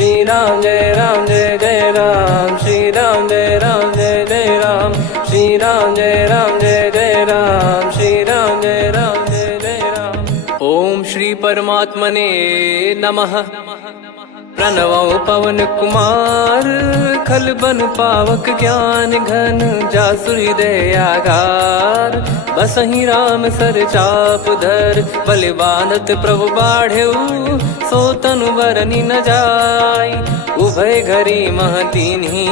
श्री राम जय जय राम, श्री राम जय जय राम, श्री राम जय जय राम, श्री राम जय जय राम। ओम श्री परमात्मने नमः। प्रणवो पवन कुमार, खल बन पावक ज्ञान घन, जासु हृदय आगार। बसहि राम सर चाप धर, बल बांधत प्रभु बाढ़ेऊ, सो तनु बरनि न जाय। उभय घरी मह दीन्ही,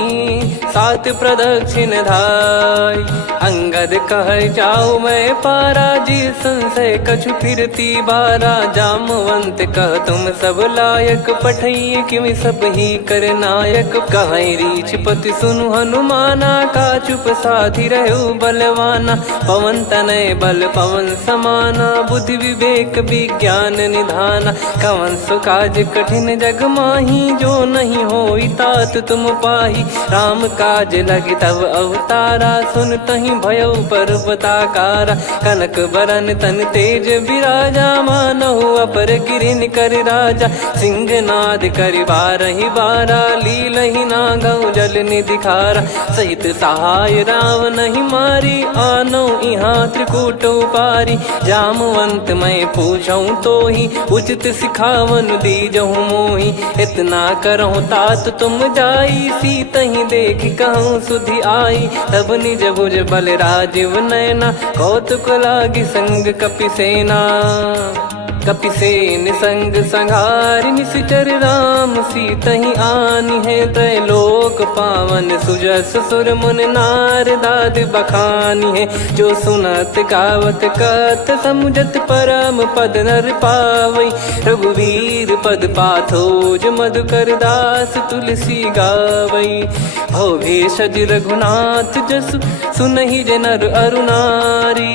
सात प्रदक्षिण धाय। अंगद कह जाऊ मैं पारा, जी संशय कछु फिरती बारा। जामवंत कह तुम सब लायक, पठई किमि सब ही कर नायक। कहीं रीछ पति सुनु हनुमाना, का चुप साधि रहु बलवाना। पवन तनय बल पवन समाना, बुद्धि विवेक विज्ञान निधाना। कवन सो काज कठिन जग माही, जो नहीं होई तात तुम पाही। राम काज लगी तब अवतारा, सुन तहि भयउ पर्वताकारा। कनक बरन तन तेज बिराजा, मानहु अपर गिरिन कर राजा। सिंहनाद करि बारहि बारा, लीलहि नागौ जल निधि खारा। सहित सहाय रावण ही मारी, आनो इहाँ त्रिकूट उपारी। जामवंत मैं पूछऊँ तो ही, उचित सिखावन दीजहु मोहि। इतना करहु तात तुम जाई, सीतहि देख कहूँ सुधि आई। तब निज भुज बल राजीव नैना, कौतुक लागी संग कपिसेना। कपिसेन संग संहारि, निशिचर राम सीतहि आनि है। त्रैलोक पावन सुजस सुर मुन नार, दाद बखानी है। जो सुनत गावत कथ, समुझत परम पद नर पावई। रघुवीर पद पाथोज, मधुकर दास तुलसी गावई। भव भेषज रघुनाथ जसु, सुनहि जे नर अरु नारी।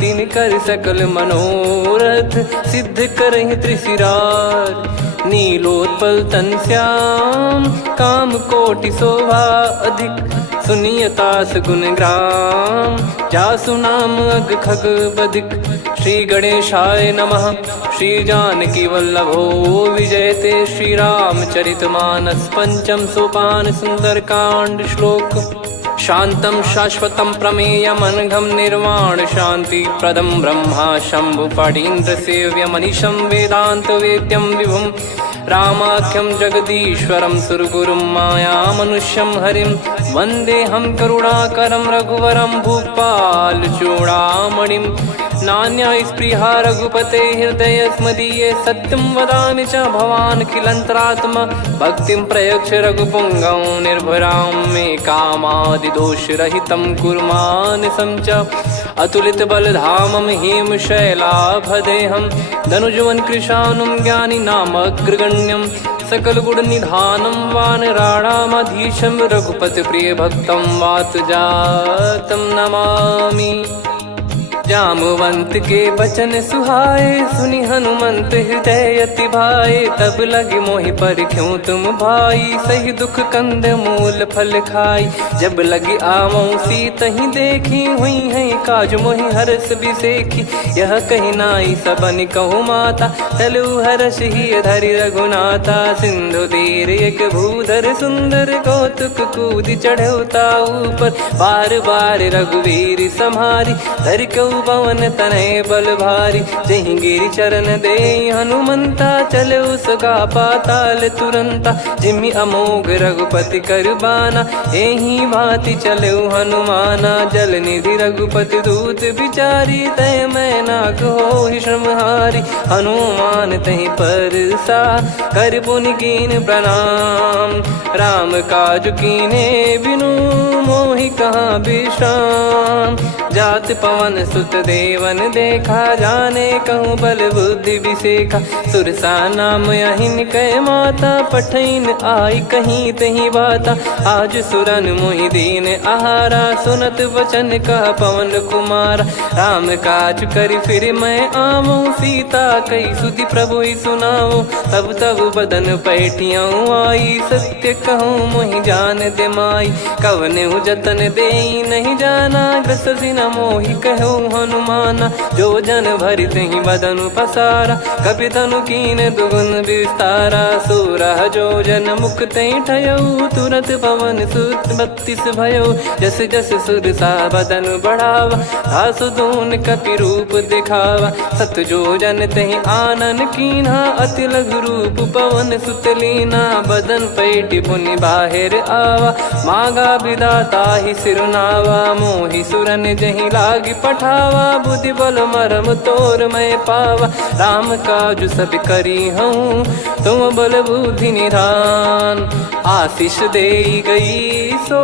तिन कर सकल मनोरथ, सिद्ध करहि त्रिशिरार। नीलोत्पल तन श्याम, काम कोटि शोभा अधिक। सुनियतास गुण ग्राम, जासु नाम अग खग बदिक। श्री गणेशाय नमः। श्री जानकी वल्लभो विजयते, श्री रामचरित मानस। पंचम सोपान सुंदरकांड श्लोक। शांतं शाश्वतं प्रमेयमनघं, निर्वाण शांति प्रदं ब्रह्मा शंभु फणीन्द्र सेव्यमनिशं। वेदांत वेद्यं विभुं रामाख्यं जगदीश्वरं, सुरगुरुं माया मनुष्यं हरिं। वन्देऽहं करुणाकरं रघुवरं, भूपाल चूडामणिं। नान्या स्पृहा रघुपते हृदय स्मदीये, सत्यं वदामि च भवान् खिलन्तरात्मा। भक्तिं प्रयच्छ रघुपुङ्गं, निर्भरां मे कामादिदोषरहितं कुर्मानसं च। अतुलित बलधामं हेमशैलाभदेहं, धनुजवन कृशानुं ज्ञानी नामग्रगण्यं। सकल गुण निधानं वानराणामधीशं, रघुपति प्रिय भक्तं वात जातं नमामि। जामवंत के बचन सुहाए, सुनि हनुमंत हृदय अति भाए। तब लगे मोहि परख्यूं तुम भाई, सही दुख कंद मूल फल खाई। जब लगे आवऊं सीतहि देखी, हुई है काज मोहि हरस बिसेखी। यह कही नाई सबन कहु माता, चलु हरष ही धरि रघुनाथा। सिंधु तीर एक भूधर सुंदर, कौतुक कूदि चढ़ौता ऊपर। बार बार रघुवीर सम्हारी, धरि कऊ पवन तनय बल भारी। जहि गिरि चरण दे हनुमंता, चले उसका पाताल तुरंता। जिमि अमोघ रघुपति कर बाना, एहि भांति चले हनुमाना। जल निधि रघुपति दूत बिचारी, तय मैं नाक होहि श्रमहारी। हनुमान तहि परसा, कर पुनि कीन प्रणाम। राम काज कीने बिनु, मोहि कहाँ विश्राम। जात पवन सुत देवन देखा, जाने कहूँ बल बुद्धि विसेखा। सुरसा नाम अहिन कै माता, पठैन आई कहीं तहीं बाता। आज सुरन मोहि दीन आहारा, सुनत वचन कह पवन कुमारा। राम काज करि फिर मैं आवऊं, सीता कई सुधि प्रभु ही सुनाऊं। तब तब बदन पैठियाँ आई, सत्य कहूँ मोहि जान दे माई। कवने जतन दे नहीं जाना, ग्रसि न मोहि कहो हनुमाना। जो जन भरि तहि बदनु पसारा, कपि तनु कीन दुगुन विस्तारा। सोरह जो जन मुख तहि ठयऊ, तुरत पवन सुत 32 भयऊ। जस जस सुर सा बदन बढ़ावा, आसु दून कपि रूप दिखावा। सत जो जन तहि आनन कीन्हा, अति लघु रूप पवन सुत लीना। बदन पैटि पुनि बाहिर आवा, मागा विधाता ही सिरुनावा। मोहि सुरन जहि लागी पठावा, बुद्धि बल मरम तोर मैं पावा। राम काजु सब करी हूँ, तुम बल बुद्धि निधान। आशीष देई गई सो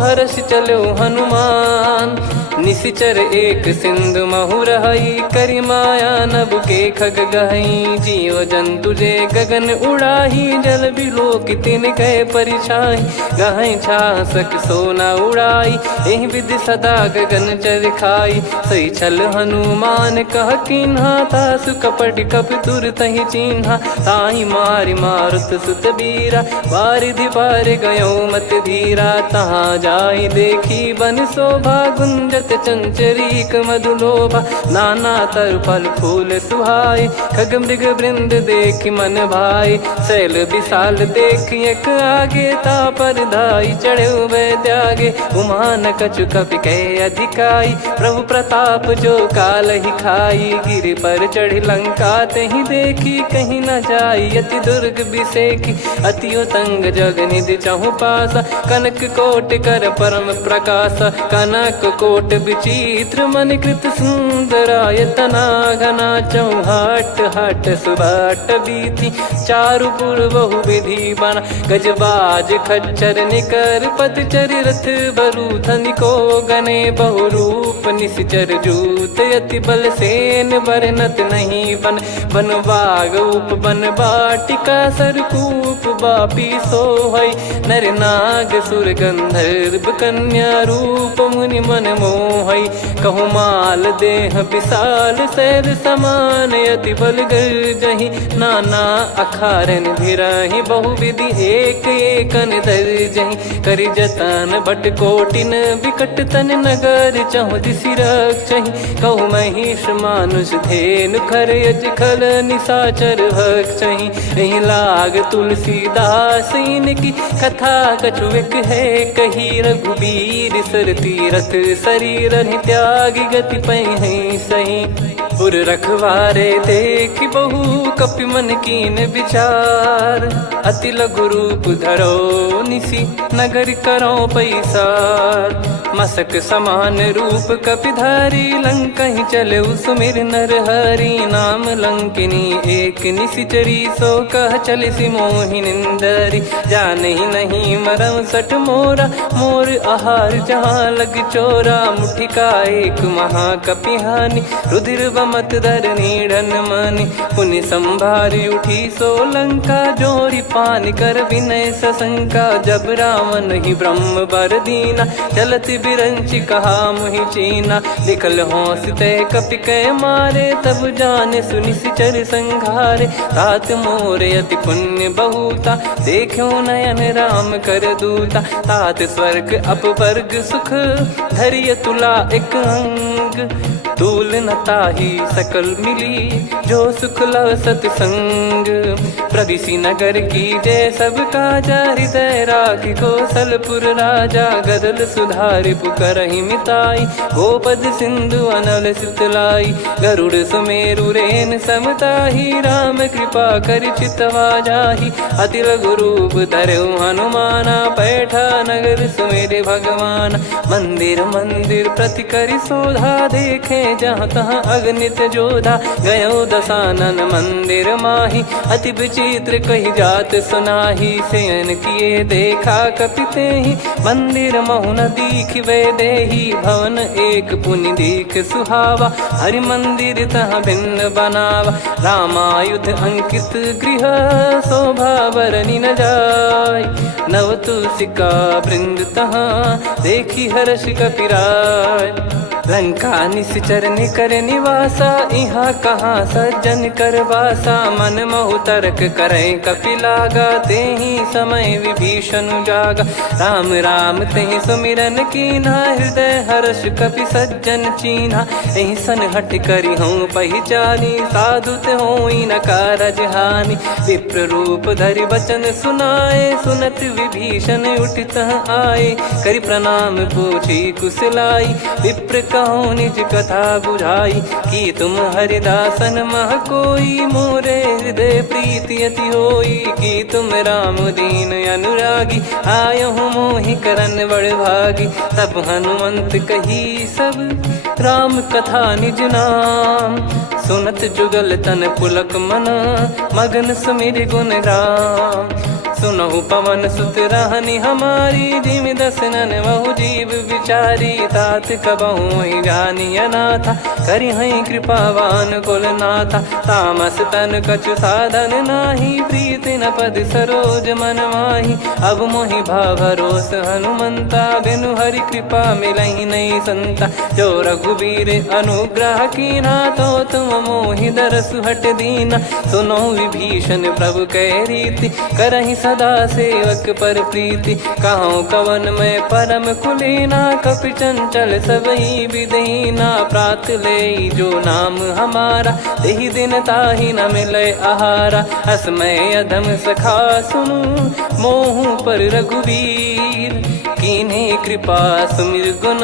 हर्ष चलो हनुमान। निशिचर एक सिंधु महु रहई, करि माया नभ के खग गहई। जीव जंतु जे गगन उड़ाही, जल बिलोक तिन कह परिछाई। गहई छासक सोना उड़ाई, एहि विधि सदा गगन चर खाई। सही छल हनुमान कह कीन्हा, तासु कपट कपि तुर तहि चिन्हा। ताहि मारि मारुत सुत बीरा, वारिधि पार गयो मत धीरा। तहाँ जाई देखी बन शोभा, गुंजत चंचरीक मधुलोभा। नाना तर फल फूल सुहाई, खग मृग वृंद देखि मन भाई। शैल विशाल देखि एक आगे, तापर धाई चढ़े वै त्यागे। उमा न कछु कपि कह अधिकाई, प्रभु प्रताप जो काल ही खाई। गिरि पर चढ़ी लंका तहि देखी, कहीं न जाई अति दुर्ग बिसेकी। अति उतंग जग निधि चहु पासा, कनक कोट कर परम प्रकाशा। कनक कोट विचित्र मन कृत सुंदरायतना। घना चौहाट हाट सुबाट बीती, चारुपुर बहु विधि बना। गजबाज खच्चर निकर पतचर, रथ बरु धनिको गने। बहु रूप निशिचर जूत, अति बल सेन बरनत नहीं बन। बन बाग उप बन बाटिका, सरकूप बापी सोहई। नर नाग सुर गंधर्व कन्या, रूप मुनि मन मोहई। कहु माल देह विशाल, शैल समान अति बल गर्जहि। नाना अखारन भिरहि, बहु विधि एक एकन दर्जहि। करि जतन बट कोटिन, विकट तन नगर चहु दिसि रक्षहि। कहु महिष मानुष धेनु, खर यज खल निशाचर भक्षहि। एहि लाग तुलसीदास इनकी, कथा कछु एक है कही। रघुबीर सर तीरथ शरीर, त्यागी गति पै सही। उर रखवारे देखि बहु, कपि मन कीन विचार। अति लघु रूप धरो निसी, नगर करो पैसार। मसक समान रूप कपि धारी, लंकहि चले सुमिर नर हरि। नाम लंकिनी एक निशिचरी, सो कह चलिसि मोहि निंदरी। जानहि नहीं मरम सठ मोरा, मोर आहार जहाँ लग चोरा। मुठिका एक महाकपि हानि, रुधिर बमत धरनी ढन मानि। पुनि संभारी उठी सो लंका, जोरी पान कर विनय सशंका। जब रावण ही ब्रह्म बर दीना, चलति बिरंचि कहा मुहि चीना। लिखल होंस ते कपि कै मारे, तब जाने सुनि सिचर संघारे। तात मोर अति पुण्य बहुता, देखो नयन राम कर दूता। तात स्वर्ग अपवर्ग सुख, धरिय तुला एक अंग। तूल न ताहि सकल मिली, जो सुख लव सतसंग। प्रदिशि नगर की जय सब काजा, हृदय राखि कौशलपुर राजा। गदल सुधारि पुकारहि मिताई, गोपद सिंधु अनल सितलाई। गरुड़ सुमेरु रेन समताहि, राम कृपा करि चितवा जाहि। अति लघु रूप धरऊ हनुमाना, पैठा नगर सुमेरे भगवान। मंदिर मंदिर प्रति करि शोधा, देखे जहाँ तहाँ अगणित जोधा। गयो दशानन मंदिर माही, अति विचित्र कही जात सुनाही। शयन किए देखा कपि तेहि, मंदिर महु न दीख वे देही। भवन एक पुनि दीख सुहावा, हरि मंदिर तहाँ भिन्न बनावा। रामायुध अंकित गृह, शोभा बरनि न जाय। नव तुलसी का वृंद तहाँ, देखी हर्ष कपिराय। लंका निश्चर निकर निवासा, इहाँ कहाँ सज्जन कर वासा। मन महु तर्क करें कपिलागा, तेहि समय विभीषण जागा। राम राम तेहि सुमिरन कीन्हा, हृदय हर्ष कपि सज्जन चीन्हा। एहि सन हट करी हूँ पहिचानी, साधु ते होई न कारज हानि। विप्र रूप धरि बचन सुनाए, सुनत विभीषण उठित आए। करि प्रणाम पूछी कुशलाई, विप्र कहो निज कथा बुझाई। कि तुम हरिदासन मह कोई, मोरे हृदय प्रीति अति होई। कि तुम राम दीन अनुरागी, आयहु मोहि करन बड़ भागी। तब हनुमंत कही सब राम कथा निज नाम, सुनत जुगल तन पुलक मना, मगन सुमिर गुण राम। सुनहु पवन सुत रहनी हमारी, जिमि दसनन महु जीव विचारी। तात कबहु ही जानी अनाथा, करि हई कृपावान कुल नाथा। तामस तन कछु साधन नाही, प्रीति न पद सरोज मन माही। अब मोहि भाव भरोस हनुमंता, बिनु हरि कृपा मिलहि नहीं संता। जो रघुबीर अनुग्रह कीना, तो तुम मोहि दरसु हट दीना। सुनो विभीषण प्रभु कह रीति, करहि सदा सेवक पर प्रीति। कहूँ कवन में परम कुलीना, कपि चंचल सबई विदहीना। प्रात ले जो नाम हमारा, तेहि दिन ताहि न मिले आहारा। असमय अधम सखा सुनु, मोहु पर रघुवीर। कीन्हे कृपा सुमिर गुण,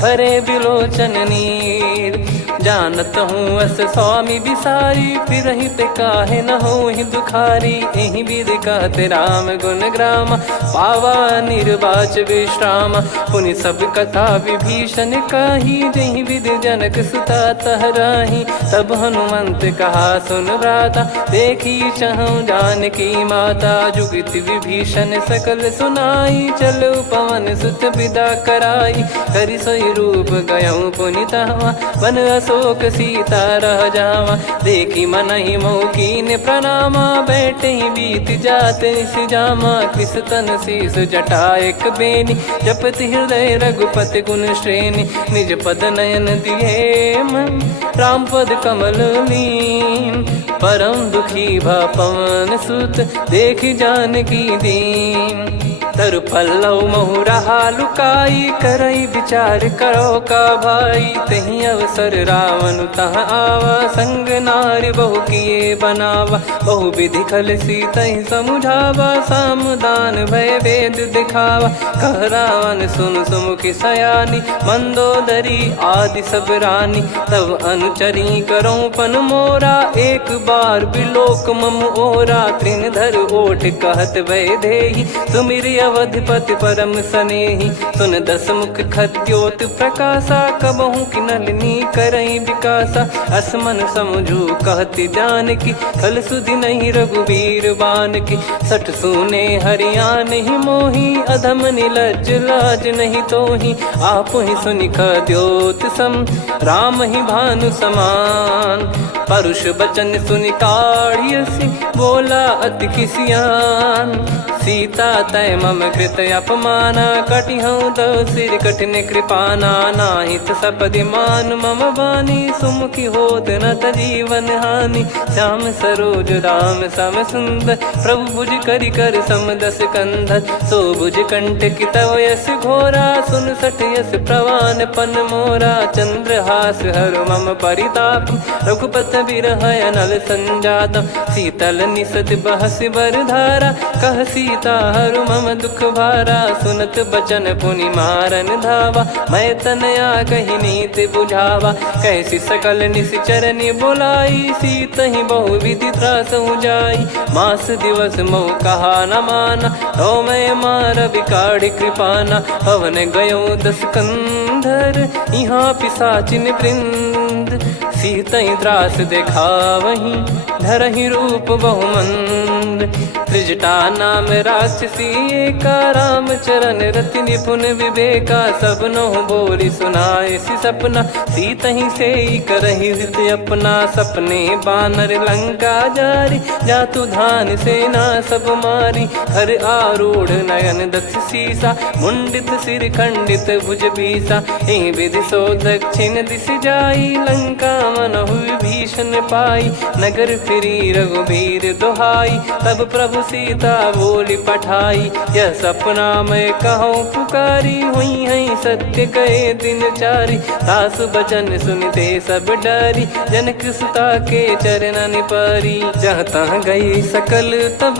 भरे बिलोचन नीर। जानत हूँ अस स्वामी बिसारी, फिरहित काहे न होहि दुखारी। एहि विधि कहते राम गुण ग्राम, पावा निर्वाच विश्राम। पुनि सब कथा विभीषण काही, जहि विधि जनक सुता तहराही। तब हनुमंत कहा सुन भ्राता, देखी चहु जानकी माता। जुगित विभीषण सकल सुनाई, चलो पवन सुत विदा कराई। करि सोई रूप गयऊँ पुनितवा, बन अशोक सीता रह जावा। देखी मनहि मोह कीन्ह प्रणामा, बैठे ही बीत जात निस जामा। कृस तन शीस जटा एक बेनी, जपति हृदय रघुपति गुण श्रेणी। निज पद नयन दिए मन, राम पद कमल लीन। परम दुखी भा पवन सुत, देखि जानकी दीन। तरु पल्लव महु रहा लुकाई, करई विचार करो का भाई। तही अवसर रावण तहाँ आवा, संग नारी बहु किए बनावा। बहु विधि खल सीतहि समुझावा, सामदान भय वेद दिखावा। कह रावण सुन सुमुखी सयानी, मंदोदरी आदि सब रानी। तब अनुचरी करो पन मोरा, एक बार बिलोक मम ओरा। तृण धर ओठ कहत भय देहि, सुमिरि अवधिपति परम सनेहि। सुन दस मुख खद्योत प्रकाशा, कबहु कि नलिनी करई विकासा। असमन समझू कहति जानकी, खल सुधि नहीं रघुबीर बानकी। सठ सूने हरियाण ही मोही, अधम निलज्ज लाज नहीं तोही। आप ही सुनि खद्योत सम, राम ही भानु समान। परुष बचन सुनि काढ़ियसि, बोला अति किसियान। सीता तय मम कृत अपमाना, कटिहऊँ तो सिर कठिन कृपाना। नाहित सपदि मान मम बानी, सुमुखी होत न जीवन हानि। श्याम सरोज राम सम सुंदर, प्रभु भुज करि कर सम दस कंधर। सो भुज कंठ की तव यस घोरा, सुन सठ यस प्रवान पन मोरा। चंद्रहास हर मम परिताप, रघुपत बिरह अनल संजात। शीतल निसत बहस बर धारा, कह सीता हरु मम दुख भारा। सुनत बचन पुनि मारन धावा, मैं तनया कही नीति बुझावा। कैसी सकल निश्चरनि बुलाई, सीतहि बहु विधि त्रासहु जाई। मास दिवस मोह कहा न माना, तो मैं मार बिकाढ़ कृपाना। हवन गयो दस कंधर, यहाँ पिशाचिन वृंद। सीतहि त्रास देखावहीं, धरहि रूप बहुमंद। त्रिजटा नाम राक्षसी एका, राम चरण रति निपुण विवेका। सब नोह बोली सुनाए सी सपना, सीत ही से करही हित अपना। सपने बानर लंका जारी, जातु धान सेना सब मारी। हर आरूढ़ नयन दक्ष सीसा, मुंडित सिर खंडित भुज बीसा। एहि विधि सो दक्षिण दिश जाई, लंका मनहु विभीषण पाई। नगर फिरी रघुबीर दुहाई, तब प्रभु सीता बोली पठाई। यह सपना मैं कहूँ पुकारी, हुई है सत्य कहे दिन चारी। सासु बचन सुनते सब डरी, जनक सुता के चरण परी। जहाँ तहाँ गई सकल तब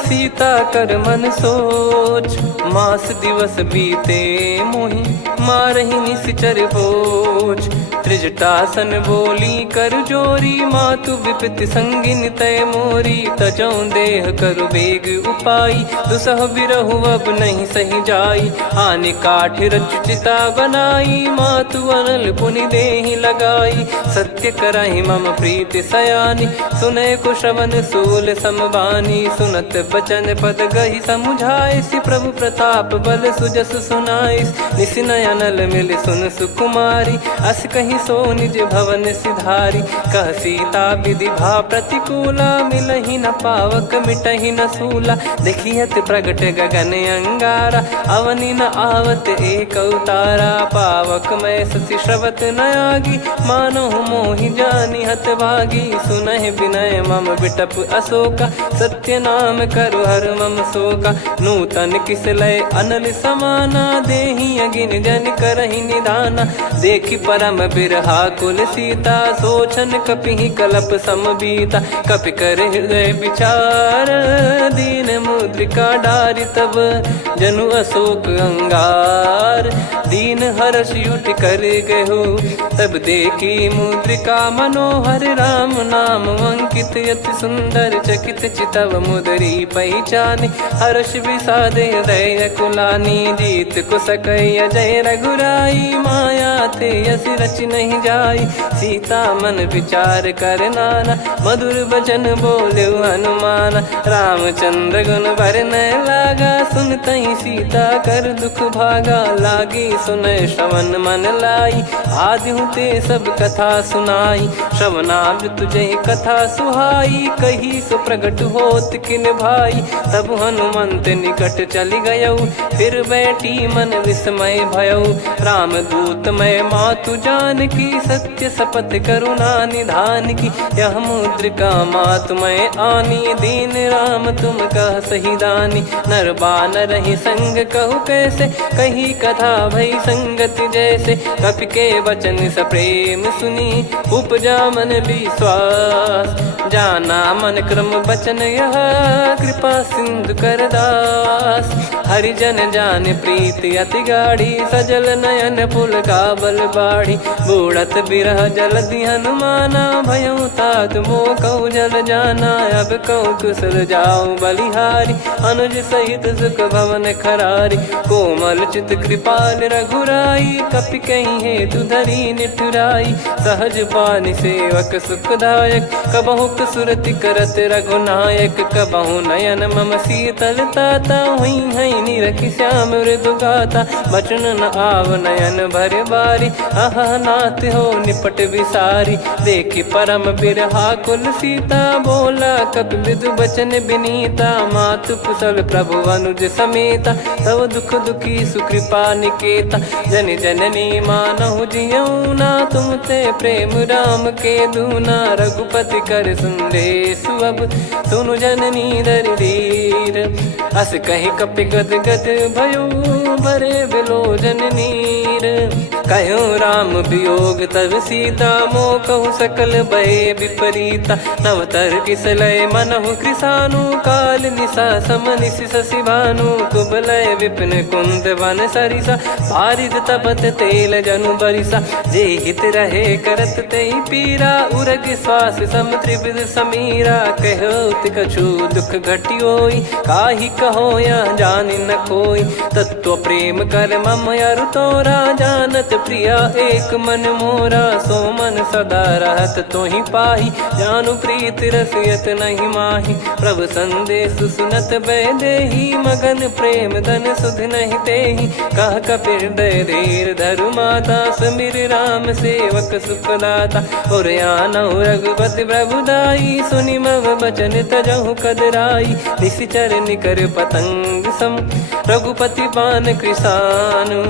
सीता कर मन सोच। मास दिवस बीते मोहि मारहि निश्चर भोज। त्रिजटासन बोली कर जोरी, मातु विपति संगिन तय मोरी। तजौ देह करु बेग उपाई, दुसह बिरहु अब नहीं सही जाई। आने काठ रचिता बनाई, मातु अनल पुनि देहि लगाई। सत्य कराहि मम प्रीति सयानी, सुनै को श्रवण सूल समबानी। सुनत बचन पद गहि समुझाए, सि प्रभु प्रताप बल सुजस सुनाइस। निस नयनल मिल सुन सुकुमारी, अस कहि सो निज भवन सिधारी। कह सीता विधि भा प्रतिकूला, मिलहि न पावक मिटहि न सूला। देखियत प्रगट गगन अंगारा, अवनि न आवत एक अवतारा। पावक मैं ससि श्रवत न आगी, मानो मोहि जानि हत भागी। सुनहि विनय मम बिटप अशोका, सत्य नाम करु हर मम शोका। नूतन किस लय अनल समाना, देहि अगिन जन करहि निधाना। देखि परम बिरहा कुल सीता, सोचन कपिहि कलप समबीता। कपि कर हृदय विचार, दीन मुद्रिका डारि तब। जनु अशोक अंगार, दीन हर्ष युट कर गहु। तब देखी मुद्रिका मनोहर, राम नाम अंकित अति सुंदर। चकित चितव मुदरी पहचानी, हर्ष विषाद हृदय कुलानी। जीत को सकय अजय रघुराई, माया ते यस रच नहीं जाई। सीता मन विचार कर नाना, मधुर वचन बोले हनुमान। रामचंद्र गुण बरनय लागा, सुनतहि सीता कर दुख भागा। लागी सुनय श्रवण मन लाई, आदिहु ते सब कथा सुनाई। श्रवणाब तुझे कथा सुहाई, कही सो प्रगट होत किन भाई। तब हनुमंत निकट चली गयौ, फिर बैठी मन विस्मय भयौ। राम दूत मैं मातु जान की, सत्य शपथ करुणा निधान की। यह मुद्रिका मातु मैं आनी, दीन राम तुम कह सही दानी। नर बानर ही संग कहु कैसे, कही कथा भई संगति जैसे। कपि के वचन सप्रेम सुनी, उपजा मन विश्वास। जाना मन क्रम बचन यह, कृपा सिंधु कर दास। हरिजन जान प्रीति अति गाढ़ी, सजल नयन पुल काबल बाढ़ी। बूढ़त बिरह जलधि हनुमाना, भयउ तात मोह कहु जल जाना। अब कहु कुशल जाऊ बलिहारी, अनुज सहित सुख भवन खरारी। कोमल चित कृपाल रघुराई, कपि कहीं हेतु धरी निठुराई। सहज पानि सेवक सुखदायक, कबहु सुरति करत रघुनायक। कबहु नयन मम शीतल ताता, हुई है निरखि श्याम मृदु गाता। बचन न आव नयन भर बारी, अह नाथ हो निपट विसारी। देखि परम बिरहा कुल सीता, बोला कपि मृदु बचन बिनीता। मातु कुशल प्रभु अनुज समेता, तव दुख दुखी सुकृपा निकेता। जन जननी मानहु जियऊ ना, तुम ते प्रेम राम के दूना। रघुपति कर सुंदेशु अब, सुनु जननी दर धीर। अस कहि कपि गद गद भयो, भरे बिलोचन नीर। कहूँ राम वियोग तब सीता, मोह कहूँ सकल भय विपरीता। नवतर किसलय मनहु कृसानु, काल निशा समनिश शशि भानु। कुबलय विपिन कुंद वन सरिसा, पारिद तपत तेल जनु बरिसा। जे हित रहे करत ते पीरा, उरग श्वास सम त्रिविध समीरा। कहत कछु दुख घटियोई, काहि कहो या जानि न कोई। तत्व प्रेम कर मम अरु तोरा, जानत प्रिया एक मन मोरा, सो मन सदा रहत तो ही पाही। जानु प्रीत रसियत नहीं माही, प्रभु संदेश सुनत बैदेही। मगन प्रेम धन सुध नहीं तेही, कह कपिर दय धीर धरु माता। समीर राम सेवक सुखदाता, और आनौ रघुपति प्रभुदाई। सुनि मम बचन तजहु कदराई, निशिचर निकर पतंग सम। रघुपति पान कृसानु,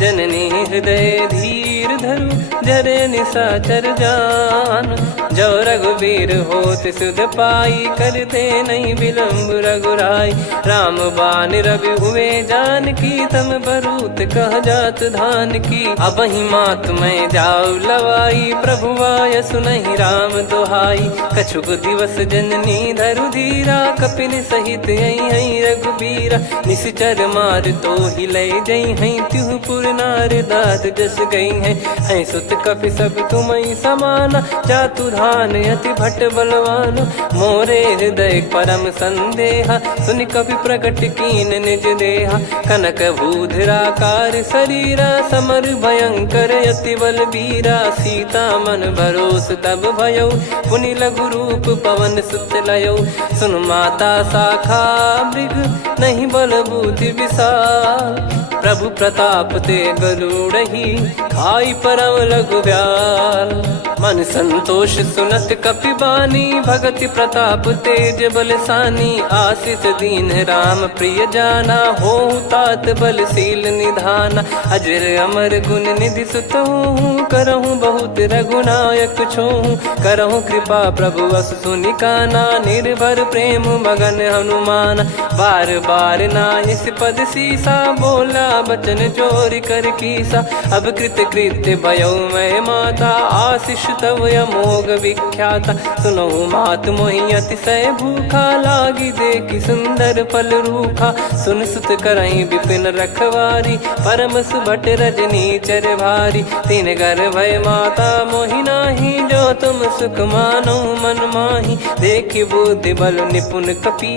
जननी हृदय धीर धरु। जरे निशाचर जान, जो रघुवीर होत सुध पाई। करते नहीं विलम्ब रघुराई, राम बान रवि हुए जानकी। तम बरूत कह जात धान की, अब ही मात मैं जाऊ लवाई। प्रभु आय सुनहि राम दुहाई, कछुक दिवस जननी धरु धीरा। कपिन सहित यही रघुबीरा, निश्चर मार तो ही लय जई हैं। त्युह पुर नार दात जस गई हैं, सुत कपि सब तुमई समाना। जातु धान अति भट बलवान, मोरे हृदय परम संदेहा। सुनि कपि प्रकट कीन निज देहा, कनक भूधराकार शरीरा। समर भयंकर अति बल बीरा, सीता मन भरोस तब भयो। पुनि लघु रूप पवन सुत लयो, सुन माता शाखा मृग नहीं बल बुद्धि विशाल। प्रभु प्रताप ते गरुड़ही, खाई परम लघु ब्याल। मन संतोष सुनत कपि बानी, भगति प्रताप तेज बलसानी। आशीष दीन राम प्रिय जाना, होहु तात बलशील निधाना। अजर अमर गुण निधि सुतहु, करहु बहुत रघुनायक छोहु। करहु कृपा प्रभु अस सुनि काना, निर्भर प्रेम मगन हनुमान। बार बार नायस पद सीसा, बोला बचन चोरी कर कीसा। अब कृत कृत्य भयो मैं माता, आशीष तव अमोघ विख्याता। सुनहु मात मोहि अतिशय भूखा, लागी देखी सुंदर फल रूखा। सुन सुत करहीं विपिन रखवारी, परम सुभट रजनी चर भारी। तीन घर भय माता मोहि नाही, जो तुम सुख मानो मन माही। देखि बुद्धि बल निपुण कपि,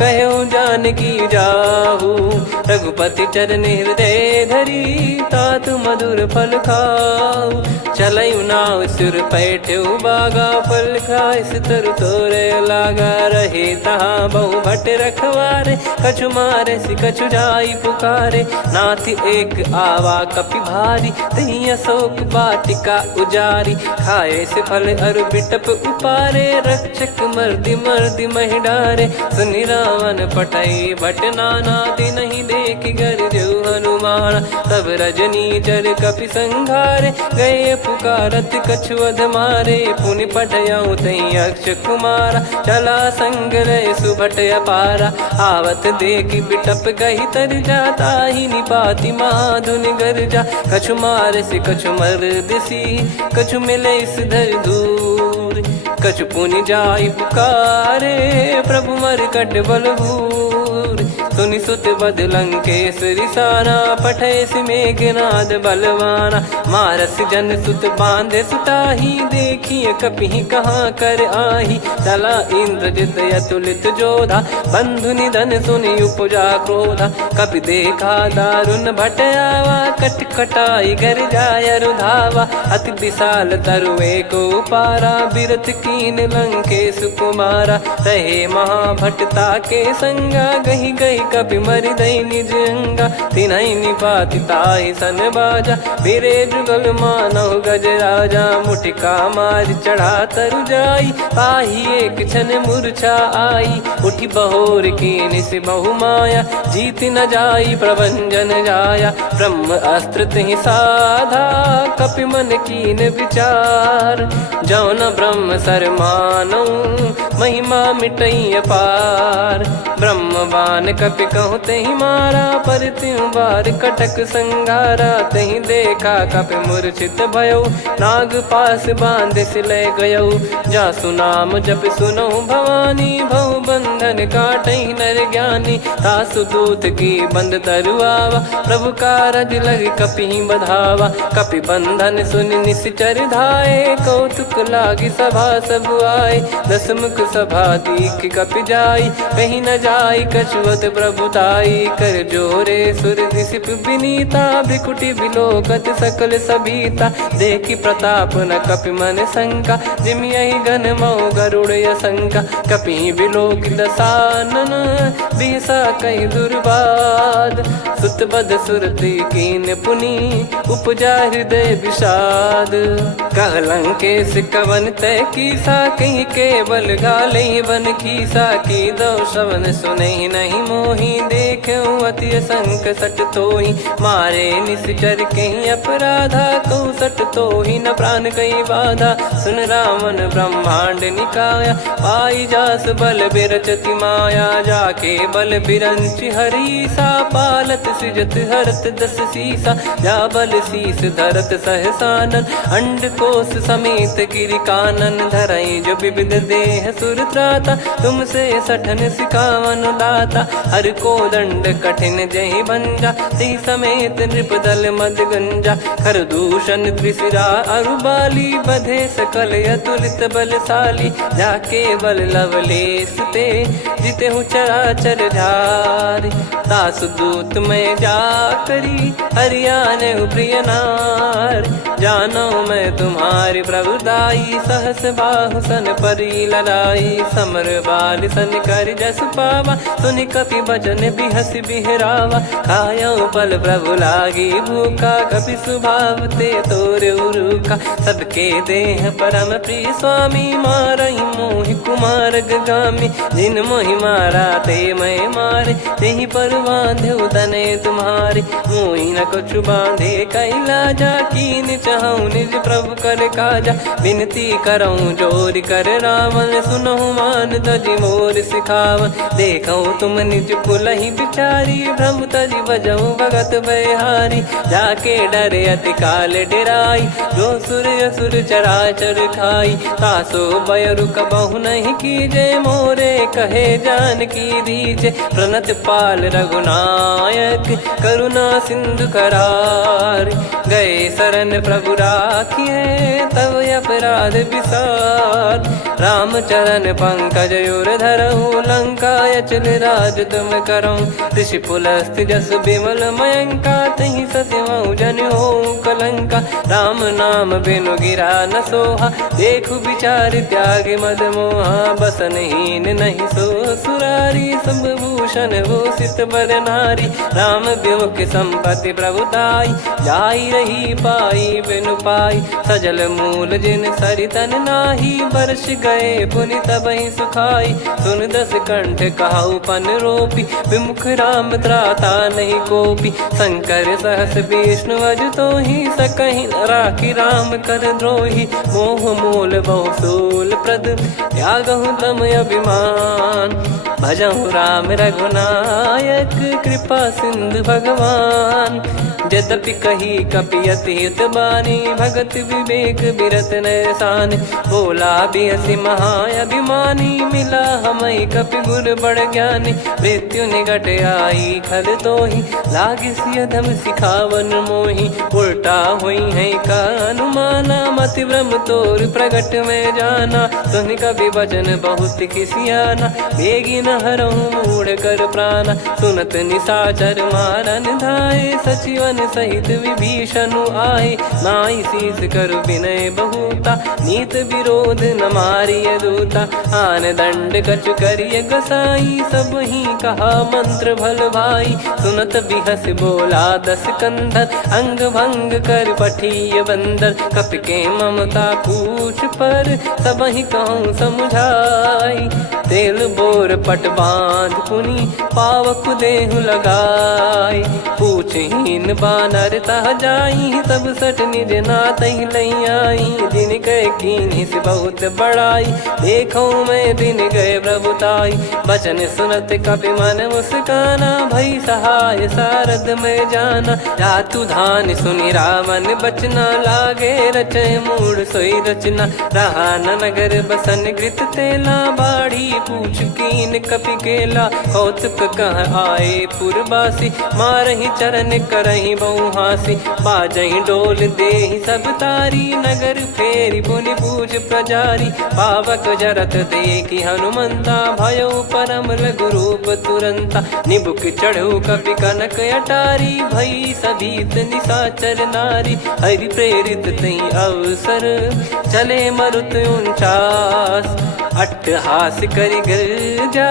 कहो जानकी जाहू। रघुपति चरण हृदय धरी, तात मधुर फल खाऊ। चलऊ नाव सुर पैठ्यु बागा, फल खाइस तरु तोरे लागा। रहे तहाँ बहु भट रखवारे, कछु मारे सि कछु जाई पुकारे। नाथ एक आवा कपि भारी, तही अशोक वाटिका उजारी। खाए से फल अर बिटप उपारे, रक्षक मर्दि मर्दि महि डारे। सुनि रावण पटई भट नाना, तिनहि देख गर जो हनुमान। तब रजनी चर कपि संघारे, गए पुकारत कछु अध मारे। पुनि पटयऊ तई अक्ष कुमारा, चला संग रय सुभट अपारा। आवत देखि बिटप कही तर जाता, ही निपाति माधुनि गर्जा। कछु मार से कछु मर दिसी, कछु मिले इस धर दूर। कछु पुनि जाई पुकारे, प्रभु मर कट बलभूर। सुनि सुत बद लंकेश्वरी साना, पठय सि मेघनाद बलवाना। मारस जन सुत बांधे सुताही, देखिए कपि कहाँ कर आही। चला इंद्रजित अतुलित जोधा, बंधु निधन सुनि उपजा क्रोधा। कपि देखा दारुण भट आवा, कट कटाई घर जाय रुधावा। अति विशाल तरुए को पारा, बिरथ कीन लंकेश कुमारा। रहे महाभटता के संगा, गही गही कपि मरि दई निज अंगा। तिन्हि निपाति ताहि सन बाजा, बिरे जुगल मानव गज राजा। मुटिका मार चढ़ा तरु जाई, पाही एक क्षण मूर्छा आई। उठी बहोर कीन से बहु माया, जीत न जाई प्रभंजन जाया। ब्रह्म अस्त्र तिहि साधा, कपि मन कीन विचार। जौ न ब्रह्म सर मानौ, महिमा मिटई अपार। ब्रह्म बान कपि कहु तहि मारा, पर त्यों बार कटक संगारा। तहि देखा कपि मूर्छित भयो, नाग पास बांध सिलय गयो। जासु नाम जप सुनहु भवानी, भव बंधन काटहि नर ज्ञानी। तासु दूत की बंद तरुआवा, प्रभु कारज लग कपि बधावा। कपि बंधन सुनि निश्चर धाये, कौतुक लागी सभा सब आए। दस मुख सभा दीख कपि जाई, कहीं न जाई कछुअत प्रभुताई कर जोरे सुर दिसिप विनीता भ्रिकुटी बिलोकत सकल सबीता देखी प्रताप न कपि मन शंका जिमि यही गण मऊ गरुड़ असंका कपि बिलोक दसानन बिहसा कहीं दुर्बाद सुत बद सुरति कीन पुनी उपजा हृदय विषाद कहलंकेश कवन तय कीसा कहीं केवल गाले बन कीसा की दो श्रवण सुने नहीं मोही देखे अति संक सट तोही मारे निश्चर कहीं अपराधा कहूँ सट तोही न प्राण कहीं बाधा सुन रावण ब्रह्मांड निकाया पाई जास बल बिरचति माया जाके बल बिरंच हरीसा पालत सृजत हरत दस सीसा जा बल शीस धरत सहसानन अंड कोश समेत गिरि कानन धरई जो विविध देह सुर त्राता तुमसे सठन सिखावन दाता हर को दंड कठिन जहि बंजा ती समेत नृपदल मद गंजा खर दूषण त्रिशिरा अरुबाली बधे सकल अतुलित बलशाली जाके बल लवलेस ते जिते हूँ चराचर झारी दास दूत में जा करी हरियाने प्रिय नार जानो मैं तुम्हारी प्रभुदाई सहस बाहु सन परी लड़ाई समर बाल सन कर जस पावा सुनि कपि भजन बिहस बिहरावा खायो पल प्रभु लागी भूखा कपि स्वभाव ते तोर उरुका सबके देह परम प्रिय स्वामी मारई मोहि कुमार गामी जिन मोहि मारा ते मैं मारे तेहि पर बांधे उदने तुम्हारे मोहि न कुछ बांधे कैला जा कीन चाहूं निज प्रभु कर काजा विनती करऊं जोर कर रावण सुनहु मान तजि मोर सिखावन देखऊं तुम निज कुलहि बिचारी भ्रम तजि बजऊं भगत बहारी जाके डरे अति काल डेराई जो सुर असुर चराचर खाई तासो बयरु कबहु नहीं कीजे मोरे कहे जान की दीजे प्रणत पाल रघुनायक करुणा सिंधु करार गए शरण प्रभु राखिए तब अपराध विसार राम चरण पंकज उर धरहु लंका अचल राज तुम करऊं ऋषि पुलस्त जस विमल मयंका तहि ससिमऊ जन हो कलंका राम नाम बिनु गिरा न सोहा देखु विचार त्याग मद मोहा बसनहीन नहीं सो सुरारी सब भूषण भूषित बर नारी राम विमुख संपत्ति प्रभुताई जाई रही पाई बिनु पाई सजल मूल जिन सरितन नाही वर्ष गए पुनि तबहि सुखाई सुन दस कंठ कहाऊ पन रोपी विमुख राम त्राता नहीं कोपी शंकर सहस विष्णु अज तो ही सकहि राखी राम कर द्रोही मोह मूल बहुसूल प्रद त्यागहु तम अभिमान भजहु राम रघुनायक कृपा सिंधु भगवान यद्यपि कही कपियति हित बानी भगत विवेक बिरत नैसान बोला बिहसी महाअभिमानी मिला हमई कपि गुर बड़ ज्ञानी मृत्यु निकट आई खल तो ही लागिस यधम सिखावन मोही उल्टा हुई है का अनुमाना मति ब्रह्म तोर प्रगट में जाना सुन कभी वचन बहुत किसियाना बेगी न हरहु मूढ़ कर प्राण सुनत निशाचर मारन धाये सचिवन सहित विभीषणु आए नाई शीस कर विनय बहुता नीत विरोध न मारिय दूता आन दंड कछु करिय गसाई सब ही कहा मंत्र भल भाई सुनत बिहस बोला दस कंधर अंग भंग कर पठिय बंदर कपि के ममता पूछ पर सब ही कहूँ समझाई तेल बोर पट बांध पुनि पावक देहु लगाई पूछहीन बानर तह जाई तब सट निज नाथ लई आई दिन गए कीन्ही से बहुत बड़ाई देखो मैं दिन गए प्रभुताई बचन सुनत कपि मन मुस्काना भई सहाय सारद में जाना जातु धान सुनि रावण बचना लागे रचय मूड सोई रचना रहा न नगर बसन कृत तेला बाड़ी पूछ कीन कपि केला, कौतुक कह आए पुरबासी, मारहि चरण करहि बहु हासी, बाजहि डोल देहि सब तारी, नगर फेरी पुनि पूज प्रजारी, पावक जरत देखि हनुमंता, भयो परम लघु रूप तुरंता, निबुक चढ़ऊ कपि कनक अटारी, भई सभीत निशाचर नारी, हरि प्रेरित तई अवसर, चले मरुत 49, अट्टहास करि गर्जा,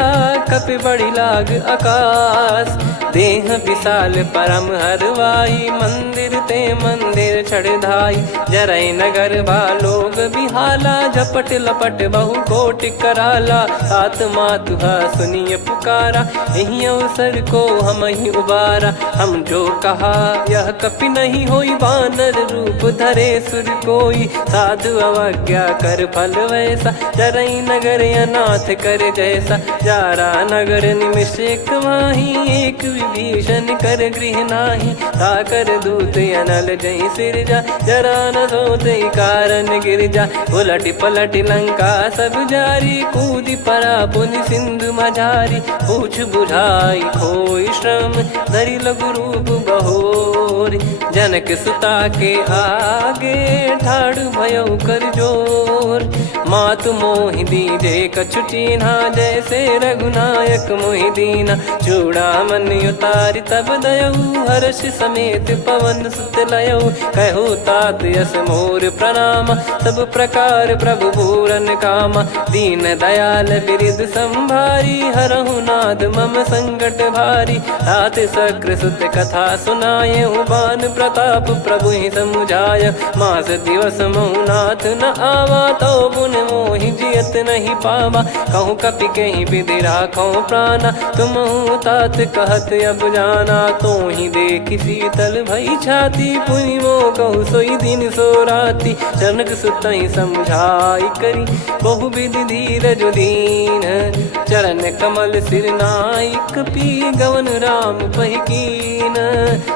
कपि बड़ी लाग आकाश, देह विशाल परम हरवाई, मंदिर ते मंदिर चढ़धाई, जरई नगर बालोग बिहाला, झपट लपट बहु कोटि कराला, सात मातुहा सुनिय पुकारा, यही अवसर को हम ही उबारा, हम जो कहा यह कपि नहीं होई, वानर रूप धरे सुर कोई, साधु अवज्ञा कर फल वैसा, जरई नगर अनाथ कर जैसा, जारा नगर निमिष एक माही, एक विभीषण कर गृह नाही, ताकर दूत अनल जय सिरजा, जरा न सोते कारण गिरजा, उलट पलट लंका सब जारी, कूदी परा पुनि सिंधु मझारी, पूछ बुझाई खोई श्रम, धरि लघु रूप बहोरी, जनक सुता के आगे, ठाड़ भयो कर जोर, मातु मोहि दीजे कछु चीन्हा, जैसे रघुनायक मोहि दीना, चूड़ामन उतारि तब दयऊ, हर्ष समेत पवन सुत लयऊ, कहो तात यस मोर प्रणाम, सब प्रकार प्रभु पूरन कामा, दीन दयाल बिरिद संभारी, हरहु नाद मम संकट भारी, तात सक्र सुत कथा सुनाये, बान प्रताप प्रभु ही समुझाय, मास दिवस महु नाथ न आवा, तो पुन मोहि जियत नहीं पावा, कहूँ कपि कहीं विधि राखो प्राणा, तुम तात कहत अब जाना, तो ही देखी शीतल भई छाती, पुनि मो कहु सोई दिन सो राती, जनक सुतहि समझाई करी, बहु विधि धीरज दीन, चरण कमल सिर नाई, कपि गवन राम पहि कीन,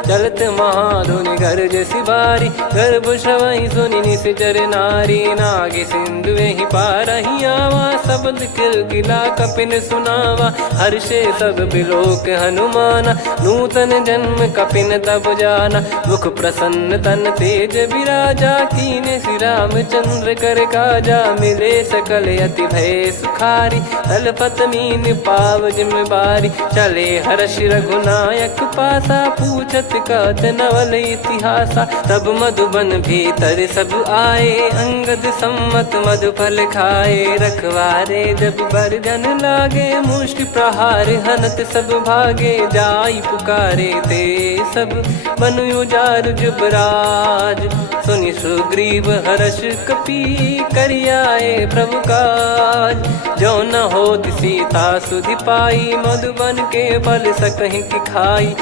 चलत महाधुनि गर्ज सिबारी, गर्भ श्रवहि सुनि निश्चर नारी, नागे सिंधु ही पारहि आवा, शब्द किलकिला कपिन सुनावा, हर्षे सब बिलोक हनुमाना, नूतन जन्म कपिन तब जाना, मुख प्रसन्न तन तेज विराजा, कीने श्री रामचंद्र कर काजा, मिले सकल अति भय सुखारी, तलपत मीन पाव जिम बारी, चले हर्ष रघुनायक पासा, पूछत कहत नवल इतिहासा, तब मधुबन भीतर सब आए, अंगद सम्मत मधुफल खाए, रखवारे जब बरजन लागे, मुष्टि प्रहार हनत सब भागे, जाई पुकारे ते सब बन उजार जुबराज, सुनि सुग्रीव हर्ष कपि करियाए प्रभु काज, जो न होत सीता सुधि पाई, मधुबन के फल सकहि कि खाई,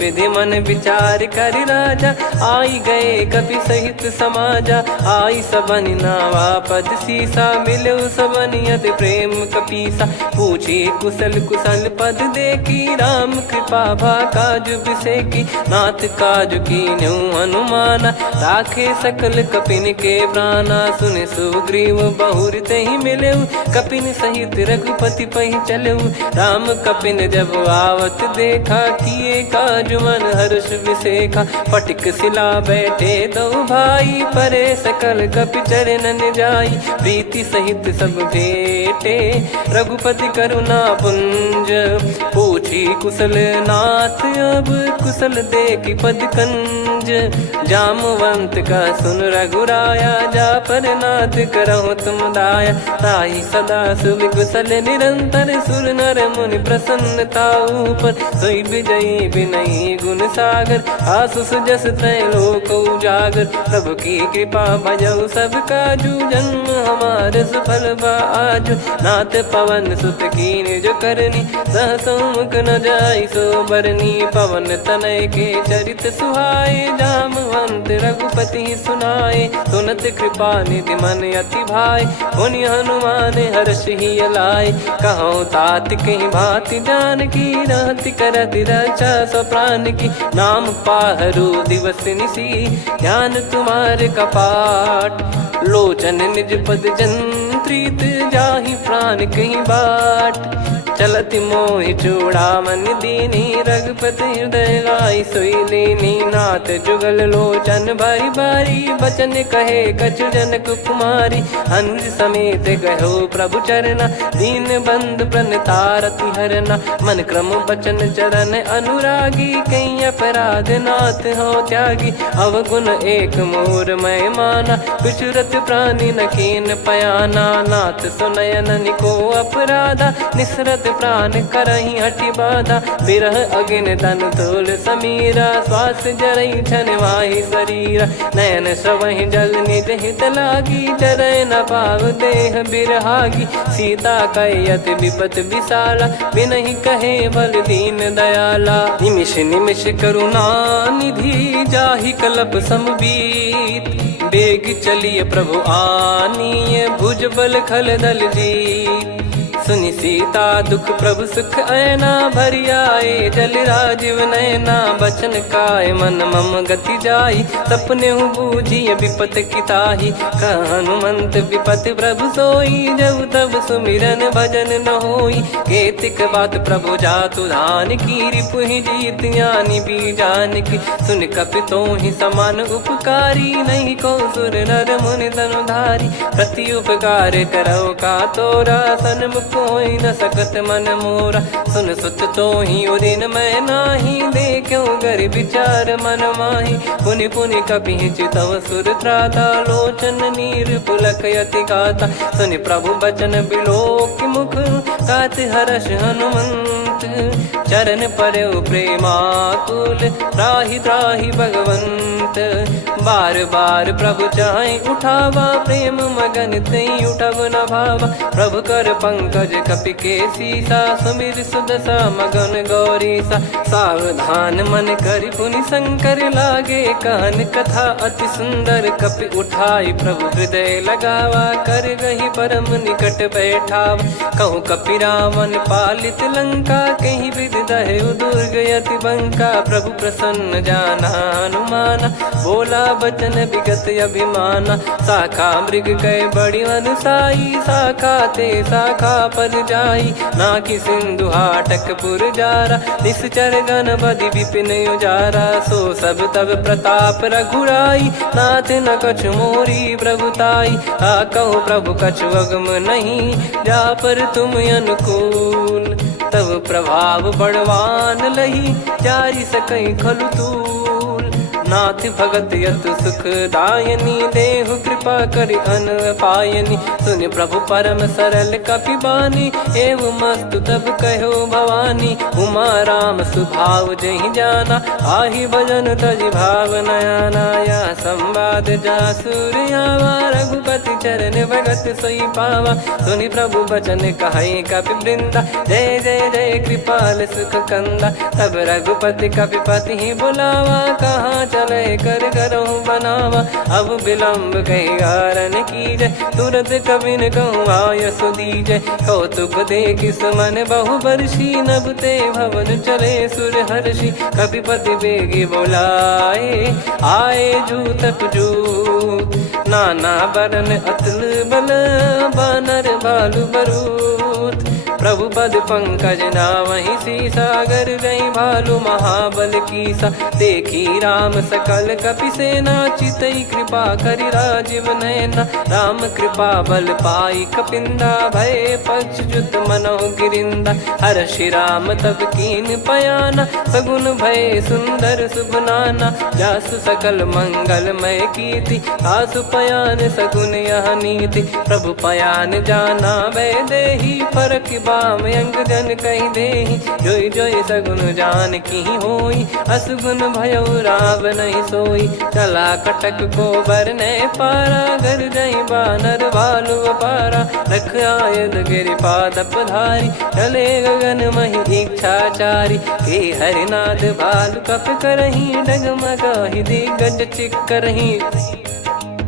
विधि मन विचार कर राजा, आई गए कपि सहित समाजा, आई सबन नावा पद सीसा, मिलो सबनियत प्रेम कपीसा, पूछी कुशल कुशल पद देखी, राम कृपा भा काज बिसेकी, नाथ काज कीन्हु हनुमाना, राखे सकल कपिन के प्राणा, सुन सुग्रीव बहुर तहि मिलेऊ, कपिन सहित रघुपति पहि चलेऊ, राम कपिन जब आवत देखा, किए काज मन हर्ष विसेखा, फटिक सिला बैठे दो भाई, परे सकल कपि चरणन जाई, प्रीति सहित सब भेटे, रघुपति करुणा पुंज, पूछी कुशल नाथ अब कुशल देखि पद कंज, जामवंत का सुन रघुराया, जा पर नाथ करहु तुम दाया, ताहि सदा सुभि कुशल निरंतर, सुर नर मुनि प्रसन्नता ऊपर, सोई विजयी विनयी गुण सागर, आसु सुजस त्रैलोक उजागर, प्रभु की कृपा भजऊ सब काजू, जन्म हमार सफल बा आजु, नाथ पवन सुत कीन जो करनी, सहसो मुख न जाई सो बरनी, पवन तनय के चरित सुहाए, जामवंत रघुपति सुनाए, सुनत कृपा निधि मन अति भाई, पुनि हनुमान हर्ष ही लाए, कहो तात कहीं भांति जान की, रहति करति रक्षा सो प्राण की, नाम पाहरू दिवस निसी, ज्ञान तुम्हारे कपाट, लोचन निज पद जन प्रीत जाहि प्राण कहीं बाट। चलत मोहि चूड़ामन दीनी रघुपति हृदय लाई सोई लीनी। नाथ जुगल लोचन बारी बारी बचन कहे कछु जनक कुमारी। अनुज समेत गयो प्रभु चरना दीन बंधु प्रणतारति हरना। मन क्रम बचन चरण अनुरागी कहीं अपराध नाथ हो त्यागी। अवगुण एक मोर मैं माना विचुरत प्राणी न कीन पयाना। नाथ सुनयन निको अपराधा निसरत प्राण करही हटि बाधा। बिरह अगिन तन तोल समीरा श्वास जरई छन माही शरीरा। नयन सवहि जल निज हित लागी जरय न पाव देह बिरहागी। सीता कयत विपत विशाला बिनहि कहे बल दीन दयाला। निमिष निमिष करुणा निधि जाहि कलप समबीत। बेग चलिए प्रभु आनीय भुज बल खल दल जीत। सुनि सीता दुख प्रभु सुख ऐना भरि आए जल राजीव नैना। बचन काय मन मम गति जाई सपने हूँ बूझिए विपत किताही। हनुमंत विपत प्रभु सोई जब तब सुमिरन भजन न होई। केतिक बात प्रभु जातु धान की रिपुहि जीत ज्ञानी बीजान की। सुन कपि तोहि समान उपकारी नहीं को सुर नर मुनि तनुधारी। प्रति उपकार करो का तोरा सन्मुख कोई न सकत मन मोरा। सुन सुत तो ही उदिन मैं नाही देखो गर विचार मन माही। पुनि पुनि कपि चितव सुर त्राता लोचन नीर पुलक यति गाता। सुनि प्रभु बचन बिलोक मुख गात हर्ष हनुमंत। चरण परयो प्रेमाकुल त्राहि त्राहि भगवंत। बार बार प्रभु चाहि उठावा प्रेम मगन तई उठब न भावा। प्रभु कर पंकज कपि के सीसा सुमिर सुदशा मगन गौरीसा। सावधान मन करि पुनि शंकर लागे कान कथा अति सुंदर। कपि उठाई प्रभु हृदय लगावा कर गही परम निकट बैठावा। कहूँ कपि रावण पालित लंका कहीं विद दहु दुर्ग यति बंका। प्रभु प्रसन्न जाना हनुमाना बोला बचन विगत अभिमाना। शाखा मृग गए बड़ी अनुसाई शाखा ते शाखा पर जाई। ना कि सिंधु हाटक पुर जारा निश्चर गण बदि विपिन उजारा। सो सब तब प्रताप रघुराई नाथ न कछु मोरी प्रभुताई। कहो प्रभु कछु अगम नहीं जा पर तुम अनुकूल। तब प्रभाव बड़वान लही जारी सकई खलु तूल। नाथ भगत यत सुख दायनी देहु कृपा करि अन पायनी। सुनि प्रभु परम सरल कपि बानी एवं मस्तु तब कहो भवानी। उमा राम सुभाव जहि जाना आहि भजन तजि भाव नयाना। या संवाद जासुर आवा रघुपति चरण भगत सोई पावा। सुनि प्रभु बचन कहै कपि वृंदा जय जय जय कृपाल सुख कंदा। तब रघुपति कपि पति ही बुलावा कहाँ चले कर करहु बनावा। अब विलम्ब कहीं कारण की जय तुरंत कवि न कहूँ आयस दीजय। कौतुक देख सुमन बहु बरसी नभ ते भवन चले सुर हर्षि। कपिपति बेगी बोलाए आए जूतप जूत। नाना बरन अतुल बल बानर बालु बरूत। प्रभु पद पंकज नावहि सीसागर गई भालु महाबल कीसा। देखी राम सकल कपि सेना चितई कृपा करि राजीव नयना। राम कृपा बल पाई कपिंदा भय पक्ष जुत मनोह गिरिंदा। हर्षि राम तब कीन पयाना सगुन भय सुंदर सुबनाना। जासु सकल मंगलमय कीर्ति आसु पयान सगुन यह नीति। प्रभु पयान जाना वै देहि फरक बाम अंग जन कहि देहि। जोई जोई सगुन जान की होई असगुन भयो राव नहीं सोई। चला कटक को बरने पारा घर जई बानर भालु अपारा। रख आयल गिरि पाद पधारी चले गगन महि इच्छाचारी। के हरिनाथ भालु कप करही डगमगाहि दिग्गज चिक्करही।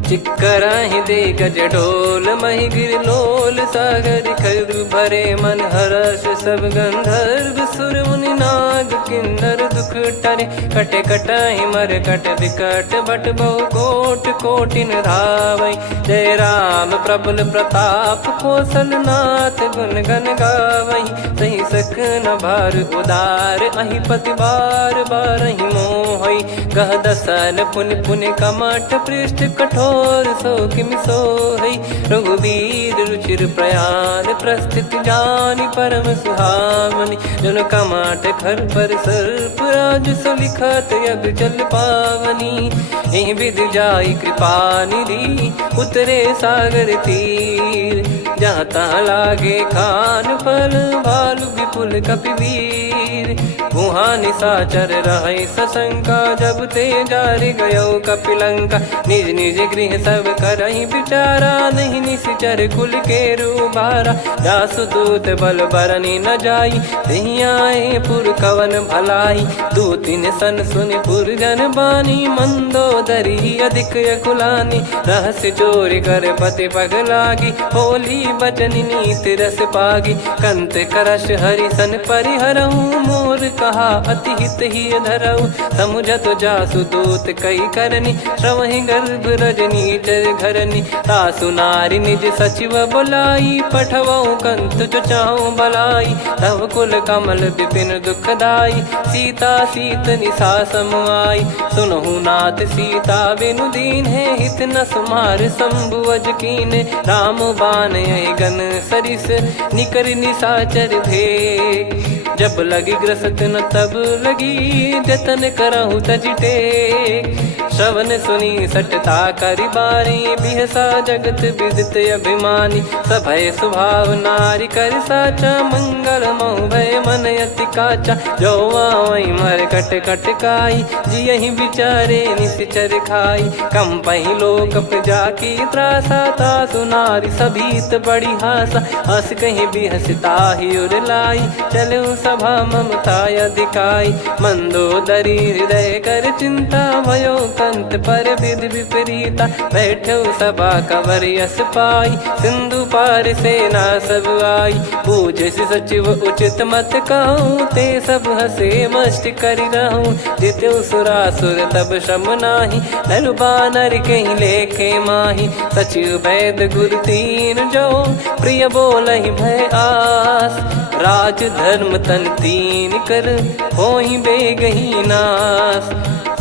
चिक्कराहि दे गज डोल महि गिर लोल सागर खरु भरे मन हर्ष सब गंधर्व सुर मुनि नाग किन्नर दुख टरे। कटे कटाहि मर कट विकट बट बहु कोट कोटिन धावई। जय राम प्रबल प्रताप कौशलनाथ गुण गण गावई। सही सक न भार उदार अहि पति बार बार ही मोहई। गह दसन पुन पुन कमठ पृष्ठ कठोर सो किम सोहई। रघुवीर रुचिर प्रयाण प्रस्थित जानि परम सुहावनी। जन कमठ खर पर सर्प राज सलिखत अब चल पावनी। एहि विध जाई कृपा निधि उतरे सागर तीर। जहाँ तहाँ लागे खान फल भालु विपुल कपिवीर। वहाँ निशाचर रहे सशंका जब ते जारि गयो कपिलंका। निज निज गृह सब करहि विचारा नहीं निश्चर कुल के रूबारा। जासु दूत बल बरनी न जाई तहि आए पुर कवन भलाई। दूतिन सन सुन पुर जन बानी मंदोदरी अधिक अकुलानी। रहस्य चोरी कर पति पग लागी होली बचन नीत रस पागी। कंत करश हरि सन परिहरहु मोर कहा अति हित ही धरऊ। समुझत जासु दूत कई करनी श्रवहि गर्भ रजनी चर घरनी। तासु नारी निज सचिव बुलाई पठवऊ कंत जो चाहू बलाई। तब कुल कमल विपिन दुखदाई सीता सीत निशा समुआई। सुनहु नाथ सीता बिनु दीन है हित न सुमार शंभु अज कीन। राम बान गन सरिस निकर निशाचर भेग। जब लगी ग्रसत न तब लगी जतन करहु तज टेक। श्रवण सुनी सटता करि बारी बिहसा जगत विदित अभिमानी। सभय स्वभाव नारी कर साचा मंगल मऊ भय मन अति काचा। जो आवई मर कट कट काई जियहि विचारे निश्चर खाई। कम पही लोक प्रजा की त्रासा तासु नारी सभीत बड़ी हासा। हस कहीं बिहसता ही उर लाई चलऊ सभा ममता अधिकाई। मंदोदरी हृदय कर चिंता भयो कंत पर विधि विपरीता। बैठो सभा कवर यस पाई सिंधु पार सेना सब आई। पूजे सचिव उचित मत कहूँ ते सब हसे मस्त करि रहूँ। जित्यु सुरासुर तब श्रम नाही धनु बानर कहीं लेखे माही। सचिव वैद गुरु तीन जो प्रिय बोलहि भय आस। राज धर्म तन तीन कर होहि बेगही नास।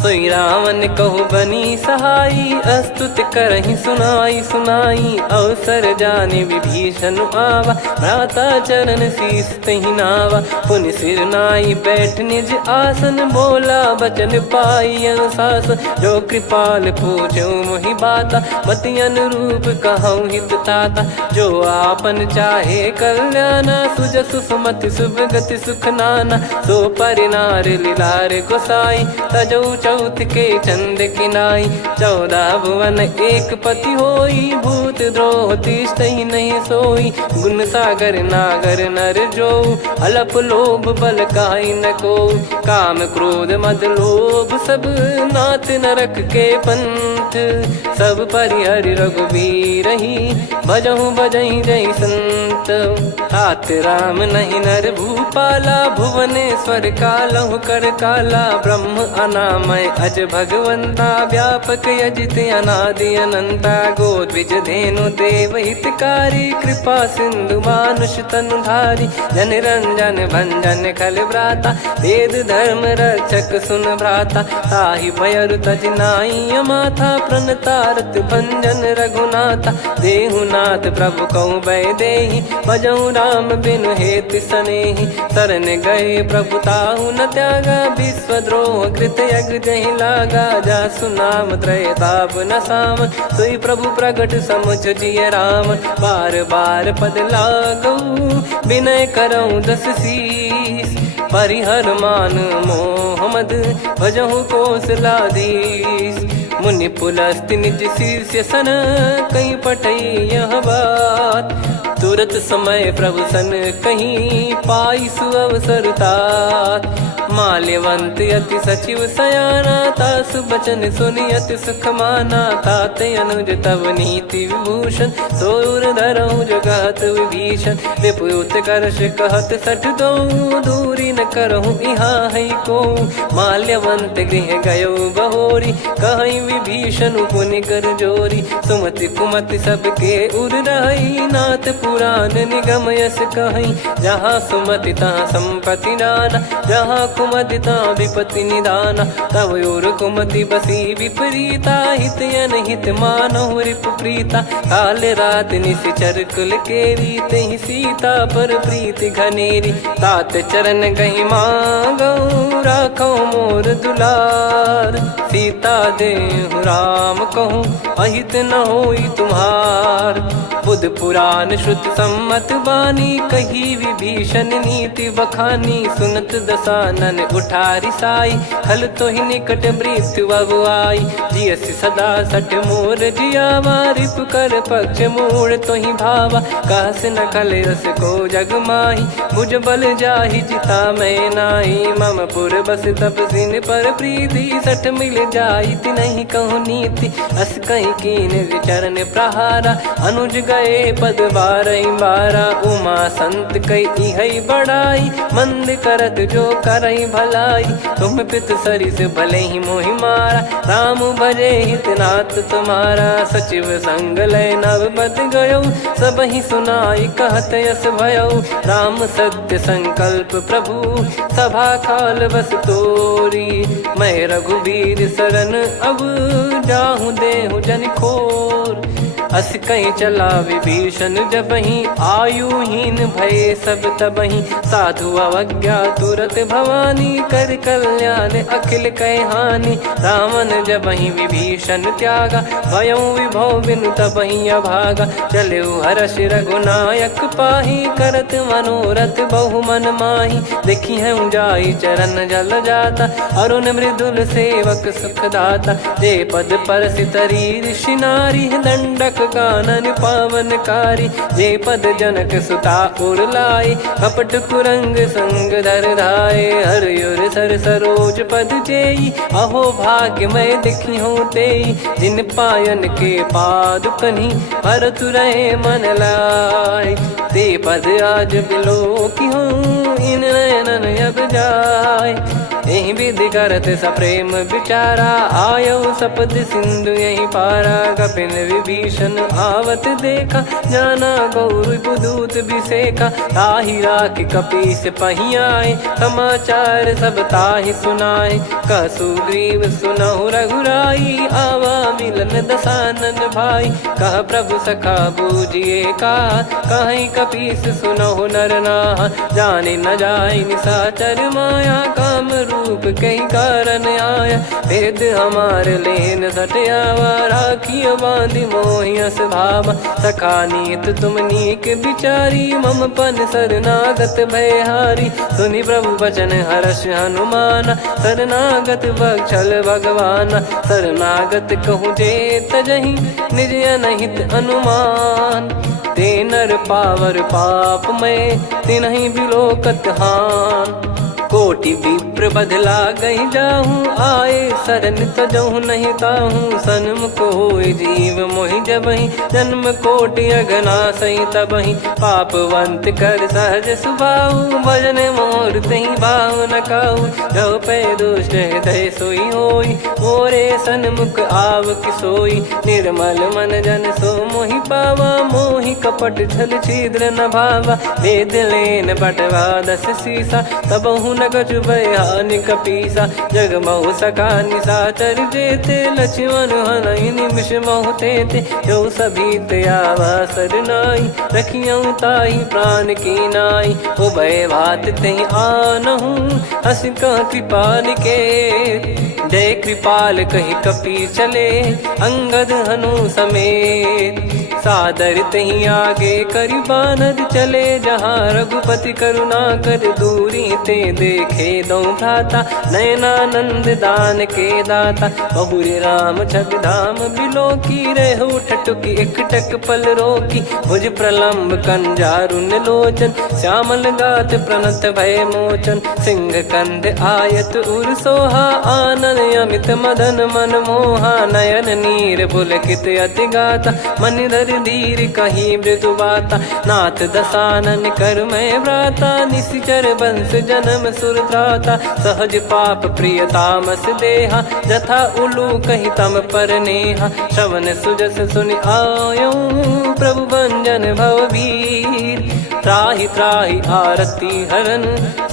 सोई रावण कहु बनी सहाई अस्तुत करहि सुनाई सुनाई। अवसर जाने विभीषण आवा भ्राता चरण शीस तहि नावा। पुनि सिर नाई बैठ निज आसन बोला बचन पाई अनुशासन। जो कृपाल पूछो मोहि बाता मति अनुरूप कहूँ हित ताता। जो आपन चाहे कल्याणा सुजसु सुमति शुभ गति सुख नाना। सो परिनार लीलार गोसाई तजौ चौथ के चंद किनाई। 14 भुवन एक पति होई भूत द्रोह तिष्ठहि नहीं सोई। गुण सागर नागर नर जो अलप लोभ बल काई न को। काम क्रोध मद लोभ सब नाथ नरक के पंथ। सब परिहरि रघुबीर ही भजहु भजहि जय संत। तात राम नहीं नर भूपाला भुवनेश्वर कालहु कर काला। ब्रह्म अनामय अज भगवंता व्यापक यजित अनादि अनंता। गोद्विज धेनु देव हितकारी कृपा सिंधु मानुष तनुधारी। जन रंजन भंजन खल व्राता वेद धर्म रक्षक सुन भ्राता। ताहि भयरु तज नाई माथा प्रणतारत भंजन रघुनाथा। देहुनाथ प्रभु कहु भय देहि भजहु राम बिनु हेतु सनेहि। शरण गए प्रभु ताहु न त्यागा विश्वद्रोह कृत यज्ञ जहि लागा। जासु नाम त्रय ताप न साम सोई प्रभु प्रगट समुझ जिय राम। बार बार पद लागऊ विनय करऊँ 10 शीस। परिहर मान मोह मद भजहु कौशलाधीश। मुनि पुलस्त्य निज शीर्ष सन कहीं पटई यह बात। तुरत समय प्रभु सन कहीं पाई सुअवसर तात। माल्यवंत अति सचिव सयाना, तासु बचन सुनि अति सुख माना। ताते अनुज तव नीति विभूषण, सोर धरहु जगत विभीषण। विपुत करश कहत सठ दो, दूरी न करहु इहाँ है को। माल्यवंत गृह गयो बहोरी, कहीं विभीषण पुनि कर जोरी। सुमति कुमति सबके उर रही, नाथ पुराण निगम यस कहीं। जहाँ सुमति तहाँ संपत्ति नाना, जहाँ कुमति तहाँ विपत्ति निदाना। तब और कुमति बसी विपरीता, हित अनहित मानहु रिपु प्रीता। काल रात निश्चर कुल केरी, तहि सीता पर प्रीति घनेरी। तात चरण गहि मांगऊ, राखो मोर दुलार। सीता देहु राम कहूँ, अहित न होई तुम्हार। बुध पुराण श्रुत सम्मत बानी, कही विभीषण नीति बखानी। सुनत दसानन उठारी साई, खल तो ही निकट मृत्यु अब आई। जियसि सदा सठ मोर जियावा, रिप कर पक्ष मूड़ तो ही भावा। कहस न खल रस को जग माही, भुज बल जाहि जिता मैं नाई। मम पुर बस तप सिन पर प्रीति, सठ मिल जाई नहीं कहूँ नीति। अस कहीं कीन चरण प्रहारा, अनुज गए पद बारही बारा। उमा संत कई है बड़ाई, मंद करत जो करई भलाई। तुम पित सरिस भले ही मोहि मारा, राम भजे हित नाथ तुम्हारा। सचिव संग लय नव बद गयो, सब ही सुनाई कहत यस भयो। राम सत्य संकल्प प्रभु, सभा खाल बस तोरी। मैं रघुबीर शरण अब, जाहु देहु जन खोर। अस कहीं चला विभीषण जबहि, आयुहीन भय सब तबहि। साधु अवज्ञा तुरत भवानी, कर कल्याण अखिल कह हानि। रावण जबहि विभीषण त्यागा, भयउ विभव बिनु तबहि अभागा। चलऊ हर्ष रघुनायक पाही, करत मनोरथ बहु मन माही। देखी है जाई चरण जल जाता, अरुण मृदुल सेवक सुख दाता। जे पद पर सितरी ऋषि नारी, दंडक कानन पावनकारी। जे पद जनक सुता उर लाए, कपट कुरंग संग धर धाये। हरियुर सर सरोज पद जेई, अहो भाग्य मैं दिखी हूँ तेई। जिन पायन के पाद कन्ही, भरत रहे मन लाय। ते पद आज बिलो की हूँ, इन नयनन अब जाय। यही विधि करत सप्रेम विचारा, आयो सपद सिंधु यही पारा। कपिन विभीषण आवत देखा, जाना गौर बुदूत बिसेखा। ताहि राख कपीस पही आए, समाचार सब ताहि सुनाए। कह सुग्रीव सुनहु रघुराई, आवा मिलन दसानन भाई। कह प्रभु सखा बूझिए का, कहीं कपीस सुनहु नर नाहा। जाने न जाय निशाचर माया, काम रूप कई कारण आया। भेद हमार लेन सटयावा, राखिय बांधि मोहियस भावा। सखा नीत तुम नीक बिचारी, मम पन शरणागत भयहारी। सुनि प्रभु वचन हर्ष हनुमाना, शरणागत बक्षल भगवाना। शरणागत कहूँ जे तजहि, निज अनहित अनुमान। ते नर पावर पाप में, तिन्हि बिलोकत हान। कोटि विप्र बदला गई जाहूँ, आए शरण तजहु नहीं ताहूँ। सन्मुख होय जीव मोहि जबहि, जन्म कोटि अघना सही तबहि। पापवंत कर सहज सुभाऊ, भजन मोर तहि भाव न काऊ। जो पै दुष्ट हृदय सोई होई, मोरे सन्मुख आव किसोई। निर्मल मन जन सो मोहि पावा, मोहि कपट छल छिद्र न भावा। वेद लेन बटवा दस सीसा, तबहु न कछु भयानि कपीसा। जग महु सका निशाचर जेते, लक्ष्मण हनहि निमिष महु तेते। जो सभी त्यावा सरनाई, रखियऊ ताहि प्राण की नाई। उभय भात तहि आनहु, हस कह कृपाल के। जय कृपाल कहि कपी चले, अंगद हनु समेत। सादर तहीं आगे करी बानर चले जहाँ रघुपति करुणा कर दूरी ते देखे दो भ्राता नयनानंद दान के दाता बहुरी राम छग धाम बिलो की रेहू ठटुकी एकटक पल रोकी भुज प्रलंब कंजारुन लोचन श्यामल गात प्रणत भय मोचन सिंह कंद आयत उर सोहा आनन अमित मदन मन मोहा नयन नीर पुलकित अति गाता मन धर धीर कहीं मृदु बाता नाथ दसानन कर मैं व्राता निशिचर बंस जन्म सुरत्राता सहज पाप प्रिय तामस देहा जथा उलू कही तम पर नेहा श्रवण सुजस सुनि आयो प्रभु भंजन भववीर त्राहि त्राहि आरती हरन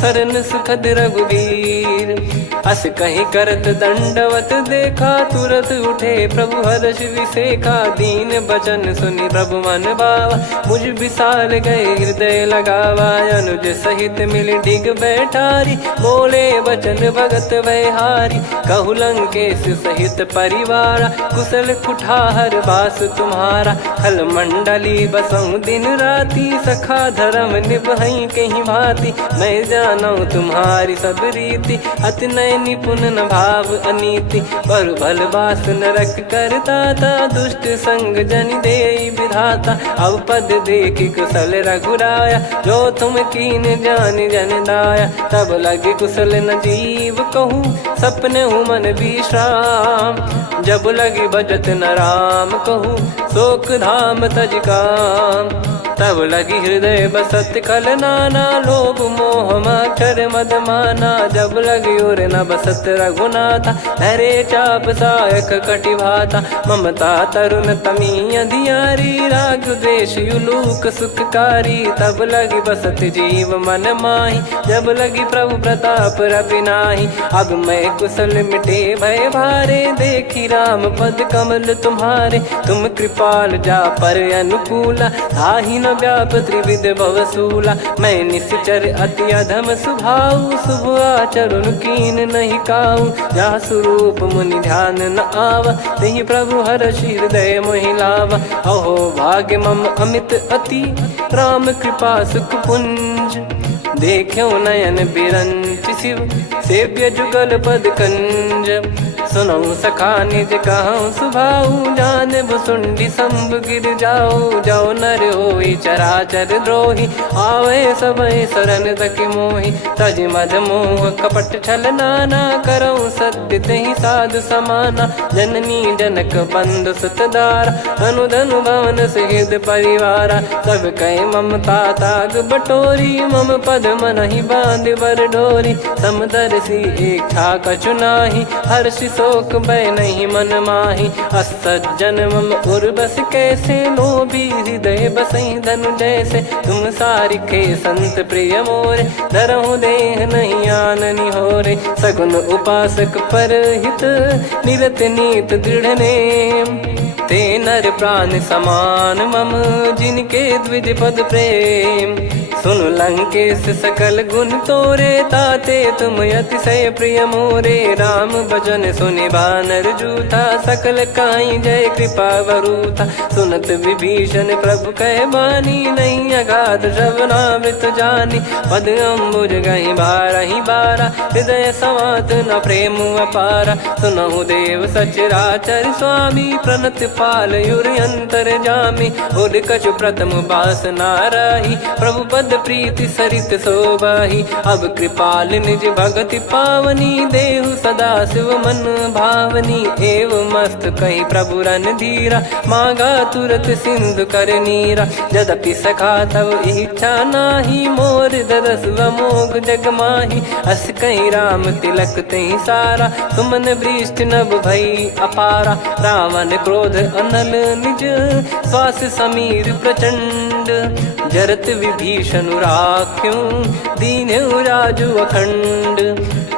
सरन सुखद रघुवीर अस कहीं करत दंडवत देखा तुरत उठे प्रभु हर्ष विसेखा दीन बचन सुनि प्रभु मन भावा मुझ विसार गए हृदय लगावा अनुज सहित मिल डिग बैठारी बोले बचन भगत वैहारी कहु लंकेश सहित परिवारा कुशल कुठार बास तुम्हारा खल मंडली बसऊं दिन राती सखा धर्म निभई कहीं भांति मैं जानू तुम्हारी सब रीति अति नय निपुण न भाव अनीति पर भल बास नरक करता था दुष्ट संग जन दे विधाता अब पद देखि कुशल रघुराया जो तुम कीन जान जन दाया तब लगे कुशल न जीव कहूँ सपने हूँ मन विश्राम जब लगे बजत न राम कहूँ शोक धाम तज काम तब लगी हृदय बसत कल नाना लोभ मोह मच्छर मद माना जब लगी उर न बसत रघुनाथा हरे चाप सायक कटि भाता ममता तरुण तमी अधियारी राग द्वेष युलूक सुखकारी तब लगी बसत जीव मन माही जब लगी प्रभु प्रताप रवि नाही अब मैं कुशल मिटे भय भारे देखी राम पद कमल तुम्हारे तुम कृपाल जा पर अनुकूला ताहि न व्याप त्रिविध भवसूला मैं निश्चर अति अधम सुभाऊ शुभ आचरण कीन नहीं काऊ जा स्वरूप मुनि ध्यान न आवा नहीं प्रभु हर्ष हृदय मोहिलावा अहो भाग्य मम अमित अति राम कृपा सुख पुंज देखो नयन बिरंच शिव सेव्य जुगल पद कंज सुनऊ सखा निज कहूँ सुभाऊ जान भुसुंडी संभ गिर जाओ जाओ नर होई चराचर द्रोही आवे सबय शरण तक मोहि तज मद मोह कपट छल नाना करऊँ सत्य तहि साधु समाना जननी जनक बंधु सुतदारा अनुधनु भवन सहित परिवारा सब कहे ममता ताग बटोरी मम पद मन ही बांध बर डोरी समदर्शी इच्छा कछु नाही हर्ष शोक भय नहीं मन माही असज्जन मम उर्वश कैसे लोभी हृदय बसई धनु जैसे तुम सारिखे संत प्रिय मोरे धरहु देह नहीं आननि होरे सगुन उपासक पर हित निरत नीत दृढ़ नेम ते नर प्राण समान मम जिनके द्विज पद प्रेम सुन लंकेश सकल गुण तोरे ताते तुम अतिशय प्रिय मोरे राम भजन सुनि बानर जूथा सकल काई जय कृपा वरूथा सुनत विभीषण प्रभु कह बानी नहीं अगाध श्रवणामृत जानी पद अम्बुज गहि बारहि बारा हृदय समात न प्रेम अपारा सुनहु देव सचराचर स्वामी प्रणत पाल युर अंतर जामी उद कछु प्रथम बास नाराही प्रभु पद प्रीति सरित शोभाही अब कृपाल निज भगति पावनी देहु सदा शिव मन भावनी एव मस्त कही प्रभु रन धीरा मांगा तुरत सिंधु कर नीरा यद्यपि सखा तब इच्छा नाही मोर दरस मोग जग माही अस कहीं राम तिलक तही सारा सुमन वृष्टि नभ भई अपारा रावण क्रोध अनल निज श्वास समीर प्रचंड जरत विभीषण राख्यूं दीन्हु राजु अखंड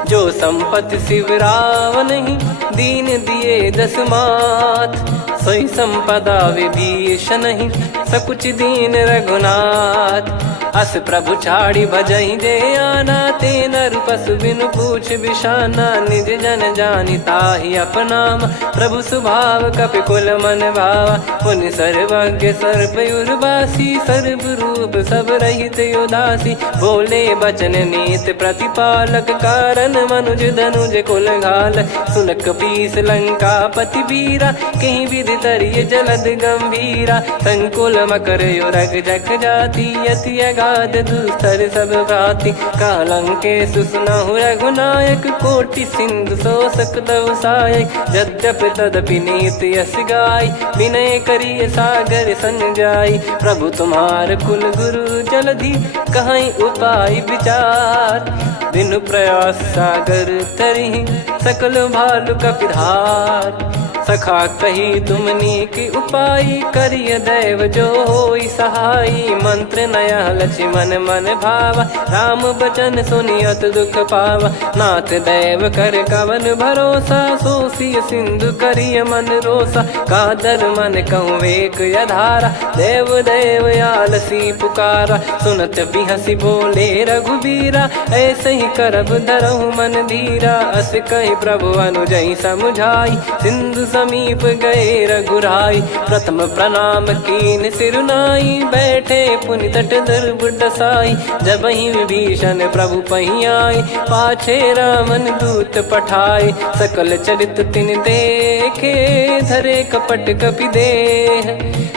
जो संपत्ति शिव रावण ही दीन दिए दस मात सोई संपदा विभीषण ही सकुच दीन रघुनाथ अस प्रभु छाड़ी भजई जे आना, ते नर पशु बिनु पूछ बिशाना, निज जन जानी ताहि अपनाम, प्रभु स्वभाव कपि कुल मन भावा, पुनि सर्वज्ञ सर्वयुर्वासी, सर्व रूप सब रहित उदासी, बोले बचन नीत प्रतिपालक, कारण मनुज धनुज कुल घाल, सुन कपीस लंका पति वीरा, कहीं विधि तरिय जलद गंभीरा, संकुल मकर युरग जख जाति, अति अगाध दुस्तर सब भाति, कालंके सुसनहु रघुनायक, कोटि सिंधु शोषक तव सहायक, यद्यपि तदपि नीति यस गाय, विनय करिय सागर सन जाई, प्रभु तुम्हार कुल गुरु जलधि, कहीं उपाय विचार, बिनु प्रयास सागर तरि, सकल भालु कपिधार, सखा कही तुमनी की उपाय, करिय दैव जो होई सहाई, मंत्र नया लक्ष्मण मन भावा, राम बचन सुनियत दुख पावा, नाथ दैव कर कवन भरोसा, सोसिय सिंधु करिय मन रोसा, कादर मन कहूँ एक यधारा, देव देव आलसी पुकारा, सुनत बिहसी बोले रघुबीरा, ऐसे ही करब धरहु मन धीरा, अस कही प्रभु अनुजई समुझाई, सिंधु समीप गए रघुराई, प्रथम प्रणाम कीन सिरुनाई, बैठे पुनि तट दर्भ डसाई, जब ही विभीषण प्रभु पही आए, पाछे रामन दूत पठाए, सकल चरित तिन देखे, धरे कपट कपि देह,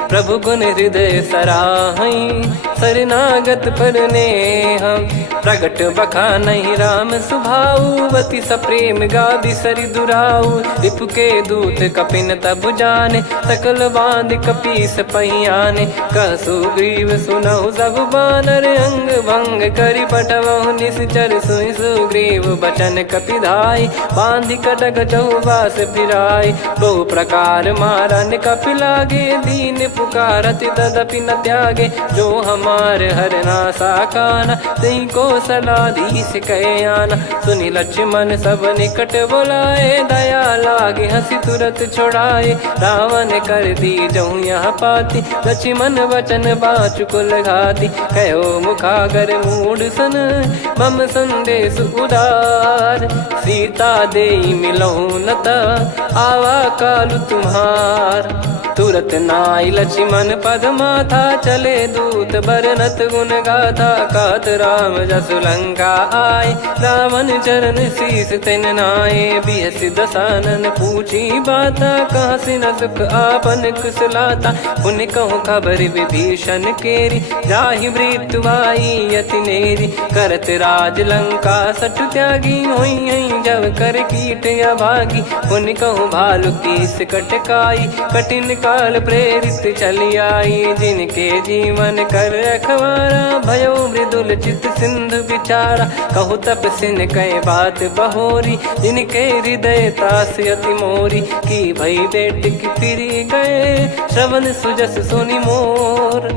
प्रभु गुण हृदय सराहई, शरणागत पर नेह, प्रगट बखानहि राम सुभाऊ, बति सप्रेम गादि सरि दुराऊ, रिपु के दूत कपिन तब जाने, सकल बांध कपीस पहियाने, कह सुग्रीव सुनहु सब बानर, अंग भंग करि पटवहु निश्चर, सुनि सुग्रीव बचन कपिधाई, बांधि कटक चौबास फिराई, बहु प्रकार मारन कपि लागे, दीन पुकारत तदपि न त्यागे, जो हमार हरना साकाना, तई को सलाधीश कहे आना, सुनि लक्ष्मण सब निकट बुलाए, दया लागे हंसी तुरत छोड़ाए, रावण कर दी जहूँ यहाँ पाती, लक्ष्मण वचन बाचु कुल घाती, कहो मुखागर मूड सन, मम संदेश उदार, सीता देई मिलहु नता, आवा कालु तुम्हार, तुरत नाई लक्ष्मण पद माथा, चले दूत बरनत गुण गाथा, कहत राम जसु लंका आए, रावण चरण शीस तिन नाये, बिहस दसानन पूछी बाता, कहाँ से न सुख आपन कुशलाता, पुन कहूँ खबर विभीषण केरी, जाहि मृत्यु आई यति नेरी, करत राज लंका सठ त्यागी, होई जब कर कीट अभागी, पुन कहूँ भालु कीस कटकाई, कठिन काल प्रेरित चली आई, जिनके जीवन कर रखवारा, भयो मृदुल चित सिंधु विचारा, कहु तप सिन कई बात बहोरी, जिनके हृदय तास अति मोरी, की भई बेट की फिरी गए, श्रवण सुजस सुनि मोर,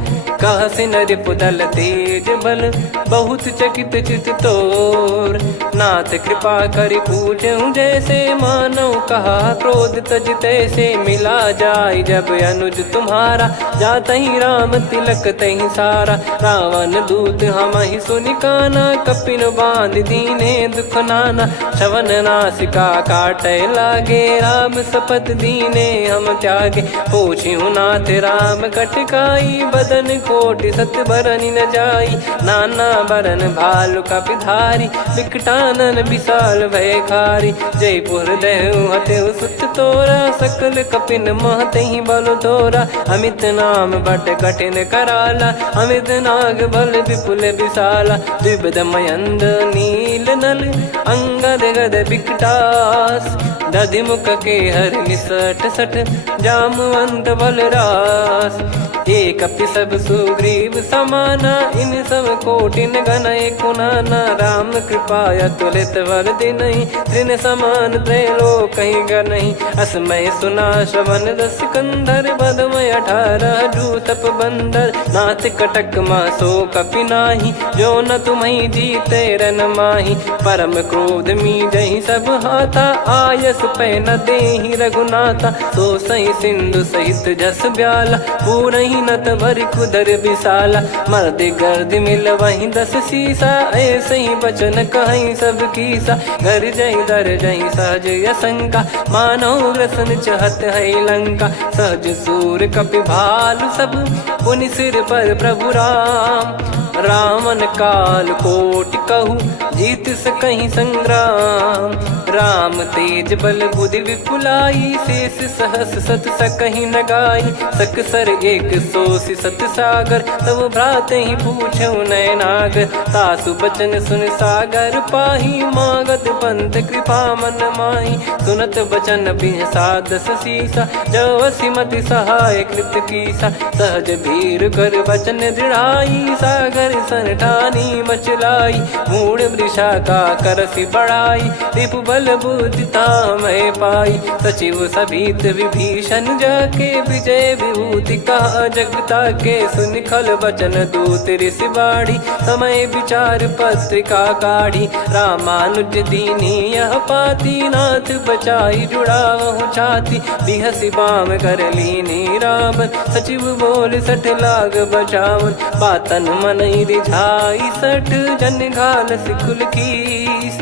कह सिन रिपुदल तेज बल, बहुत चकित चित तोर, नाथ कृपा करि पूछऊं जैसे, मानव कहा क्रोध तज तैसे, मिला जाय जब अनुज तुम्हारा, जात ही राम तिलक तही सारा, रावण दूत हम ही सुनि काना, कपिन बांध दीने दुख नाना, श्रवण नासिका काटे लागे, राम सपत दीने हम त्यागे, पूछिहु नाथ राम कटकाई, बदन कोटि सत बरनि न जाई, नाना बरन भालु कपिधारी, विकटानन विशाल भयखारी, जयपुर देहु हतेउ सुत तोरा, सकल कपिन महतहि बल तोरा, अमित नाम बट कठिन कराला, अमित नाग बल विपुल विशाला, द्विविध मयंद नील नल, अंगद गद विकटास, दधिमुख के हर निसठ सठ, जामवंत बलरास, एक अपि सब सुग्रीव समाना, इन सब कोटिन गणय कुनाना, राम कृपा अतुलित वर दिनहि, तृण समान त्रैलोक कहीं गनहि, असमय सुना श्रवण रस कंधर, बदमय 18 जूतप बंदर, नाथ कटक मासो कपि नाही, जो न तुम्हि जीते रन माही, परम क्रोध मी जहि सब हाथा, आयस मानस पे न देहि रघुनाथा। सो सही सिंधु सहित जस ब्याला, पूरही नत भरि कुदर विशाला। मर्द गर्द मिल वही 10 सीसा, ऐसे ही बचन कहीं सब कीसा। घर जय दर जय सहज असंका, मानव ग्रसन चहत है लंका। सहज सूर कपि भालु सब, पुनि सिर पर प्रभु राम। रामन काल कोटि कहु, जीत सकहि संग्राम। राम तेज बल बुद्धि विपुलाई, शेष सहस सत सकहि न गाई। सकसर एक सोसी सत सागर, तब भ्रात ही पूछौ नयनागर। तासु बचन सुन सागर पाही, मांगत पंथ कृपा मन माही। सुनत बचन बिहसा 10 सीसा, जवसि मति सहाय कृत कीसा। सहज धीर कर बचन दृढ़ाई, सागर सन ठानी मचलाई। मूढ़ वृषा का करसि बढ़ाई, रिपु बल बुद्धि तामय पाई। सचिव सभीत विभीषण जाके, विजय विभूति कहा जगता के। सुनि खल बचन दूत ऋषि बाढ़ी, समय विचार पत्रिका काढ़ी। रामानुज दीनी यह पाती, नाथ बचाई जुड़ावहु छाती। बिहसि बाम कर लीनी रावण, सचिव बोल 60 लाग बचावन। बातन मनई रिझाई 60, जन घाल सिकुल कीस।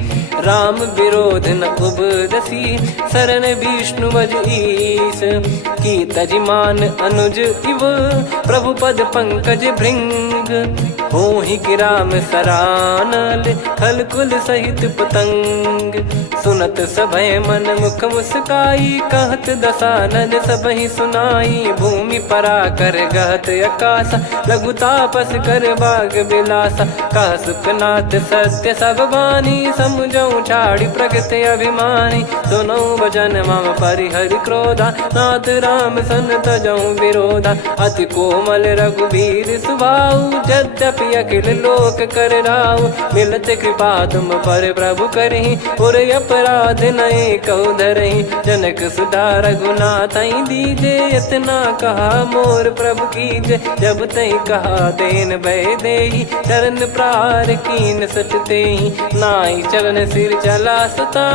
राम विरोध न उपदसी, शरण विष्णु बज ईस। की तजिमान अनुज इव, प्रभु पद पंकज भृंग। होहि कि राम सरानल, खल कुल सहित पतंग। सुनत सभय मन मुख मुस्काई, कहत दसानन सबहि सुनाई। भूमि परा कर गहत आकाशा, लघु तापस कर बाग बिलासा। कह सुखनाथ सत्य सब बानी, समझौ छाड़ी प्रगति अभिमानी। सुनो भजन मम परिहरि क्रोधा, नाथ राम सन तजौ विरोधा। अति कोमल रघुवीर सुभाऊ, यद्यपि अखिल लोक कर राऊ। मिलत कृपा तुम पर प्रभु करहि, और अपराध नए कौ धरहि। जनक सुधा रघुनाथ दीजे, इतना कहा मोर प्रभु कीजे। जब तई कहा देन भय देहि, चरण प्रार कीन सटतेहि। नाई चरण सिर चला सता,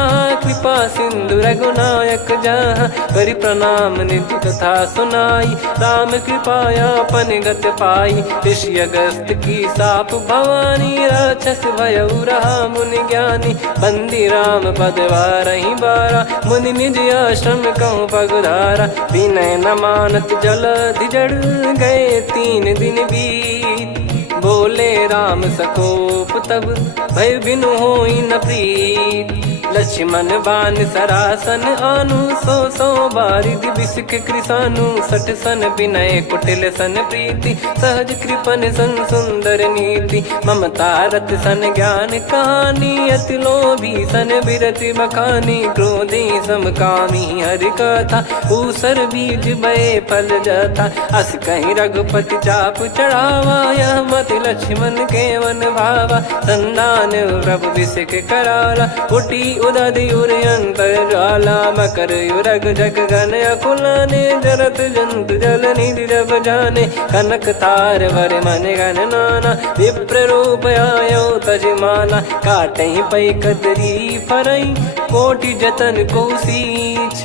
कृपा सिंधु रघुनायक जहाँ। करि प्रणाम निज कथा सुनाई, राम कृपाया पन गत पाई। ऋषि अगस्त की साप भवानी, राक्षस भयउ रहा मुनि ज्ञानी। बंदी राम पद वारहि बारा, मुनि निज आश्रम कहूँ पगधारा। विनय न मानत जलधि जड़, गए 3 दिन बीत। बोले राम सकोप तब, भय बिनु होई न प्रीत। लक्ष्मण बान सरासन आनु, 100 बारिधि बिसक कृसानु। 60 सन विनय कुटिल सन प्रीति, सहज कृपन सन सुंदर नीति। ममता रत सन ज्ञान कहानी, अति लोभी सन बिरति बखानी। क्रोधी समकामी हरि कथा, ऊसर बीज भय फल जथा। अस कहीं रघुपति चाप चढ़ावा, यह मति लक्ष्मण के वन भावा। संदान प्रभु बिसक कराला, कुटी उदधि उर अंतर ज्वाला। मकर युरग जग गन अकुलाने, जरत जंतु जल निधि जब जाने। कनक तार वर मन गण नाना, विप्र रूप आयो तजमाना। काटहि पै कतरी फरई, कोटि जतन को सींच।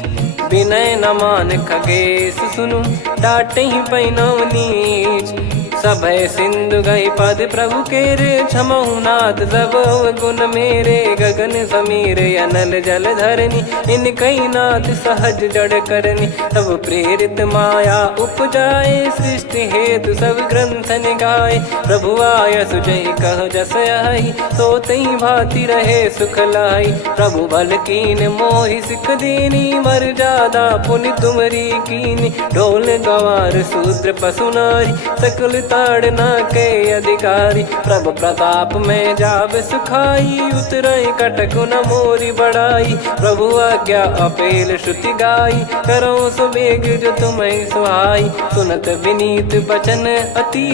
विनय न मान खगेश सुनु, डांटहि पै नव नीच। सभय सिंधु गई पद प्रभु केरे, क्षमहु नाथ सब गुण मेरे। गगन समीर अनल जल धरनी, इन कई नाथ सहज जड़ करनी। तब प्रेरित माया उपजाए, सृष्टि हेतु सब ग्रंथ निगाए। प्रभु आय सुजय कह जस आई, सोतहि भांति रहे सुख लाई। प्रभु बल कीन मोहि सिख दीनी, मर्यादा पुनि तुमरी कीनी। ढोल गवार शूद्र पशु नारी, सकल ताड़ना के अधिकारी। प्रभु प्रताप में जाब सुखाई, उतरई कटक न मोरी बढ़ाई। प्रभु आज्ञा अपेल श्रुति गाई, करो सुबेग जो तुम्हें सुहाई। सुनत विनीत बचन अति,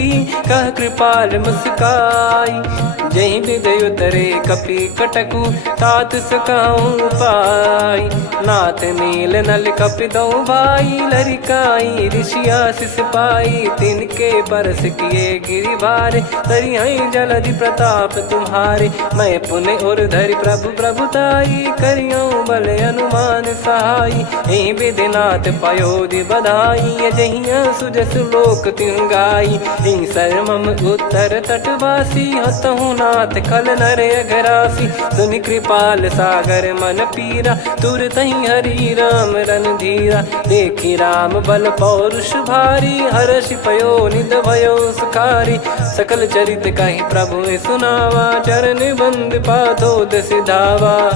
कह कृपाल मुस्काई। जही विदय उतरे कपि कटकु, तात सकाऊं पाई। नाथ नील नल कपि दो भाई, लरिकाई ऋषि आशीष पाई। तिनके परस किए गिरि बारे, तरी हई जलधि प्रताप तुम्हारे। मैं पुण्य और धरि प्रभु प्रभुताई, करियो बल अनुमान सहाई। ए विधिनाथ पयोधि बधाई, जहिया सुजस लोक तिहु गाई। ए सरमम उत्तर तटवासी, हतहु नाथ खल नर अघरासी। सुनि कृपाल सागर मन पीरा, तुरत ही हरि राम रन धीरा। देखी राम बल पौरुष भारी, हर्षि पयो निध भयो सुखारी। सकल चरित कहि प्रभु सुनावा, चरण बंद पाथो सिधावा।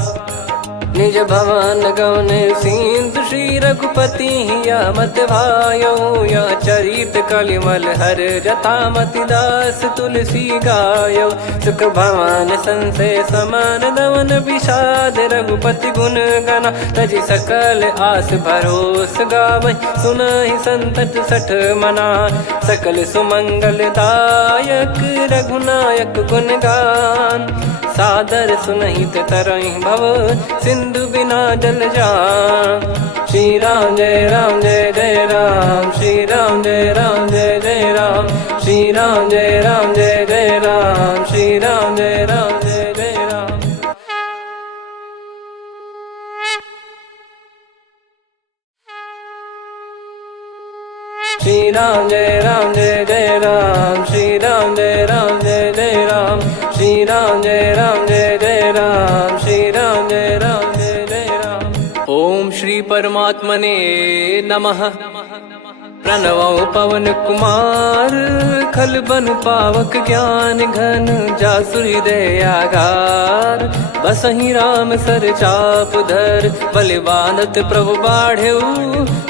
निज भवन गौन सिंधु श्री रघुपति या मत भायो। या चरित कलिमल हर जथा मति दास तुलसी गायो। सुख भवन संशय समान दवन विषाद, रघुपति गुण गना तजि सकल आस भरोस गावै। सुनहि संतत सठ मना, सकल सुमंगल दायक रघुनायक गुण गान। सादर सुनहित तरहि भव, सिंधु बिना जल जान। श्री राम जय राम जय जय राम, श्री राम जय राम जय जय राम। श्री राम जय राम जय जय राम, श्री राम जय राम जय जय राम। श्री राम जय राम जय जय राम, श्री राम जय राम जय जय राम। श्री राम जय राम जय जय राम, श्री राम जय राम जय जय राम। ओम श्री परमात्मने नमः। प्रणवो पवन कुमार, खल बन पावक ज्ञान घन। जासु हृदय आगार, बसहि राम सर चाप धर। बल बांधत प्रभु बाढ़ेऊ,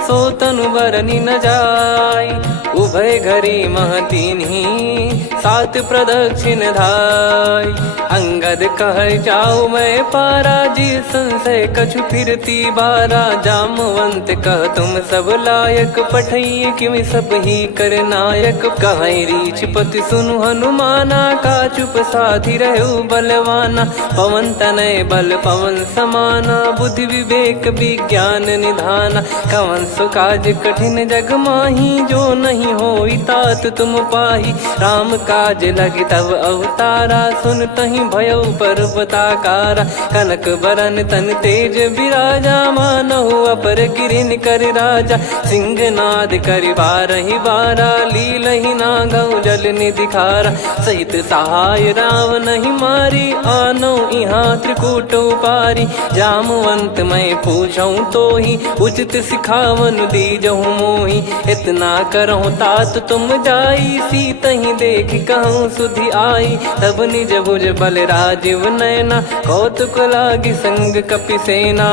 सो तनु बरनि न जाय। उभय घरी मह दीन्ही, सात प्रदक्षिण धाय। अंगद कह जाऊ मैं पारा, जी संशय कछु फिरती बारा। जामवंत कह तुम सब लायक, पठइये किमि सब ही कर नायक। कहै रीछ पति सुनु हनुमाना, का चुप साधि रहु बलवाना। पवन तनय बल पवन समाना, बुद्धि विवेक विज्ञान निधाना। कवन सो काज कठिन जग माही, जो नहीं होई तात तुम पाही। राम काज लगी तब अवतारा, सुन तहि भयो पर्वताकारा। कनक बरन तन तेज बिराजा, मानहु अपर गिरिन कर राजा। सिंहनाद करि बारहि बारा, लीलहि नागौ जल निधि खारा। सहित सहाय रावण नहीं मारी, आनो इहाँ त्रिकूट उपारी। जामवंत मैं पूछऊँ तोहि, उचित सिखावन दीजहु मोहि। इतना करहु तात तुम जाई, सीतहि देख कहूँ सुधि आई। तब निज भुज बल राजीव नयना, कौतुक लागी संग कपिसेना।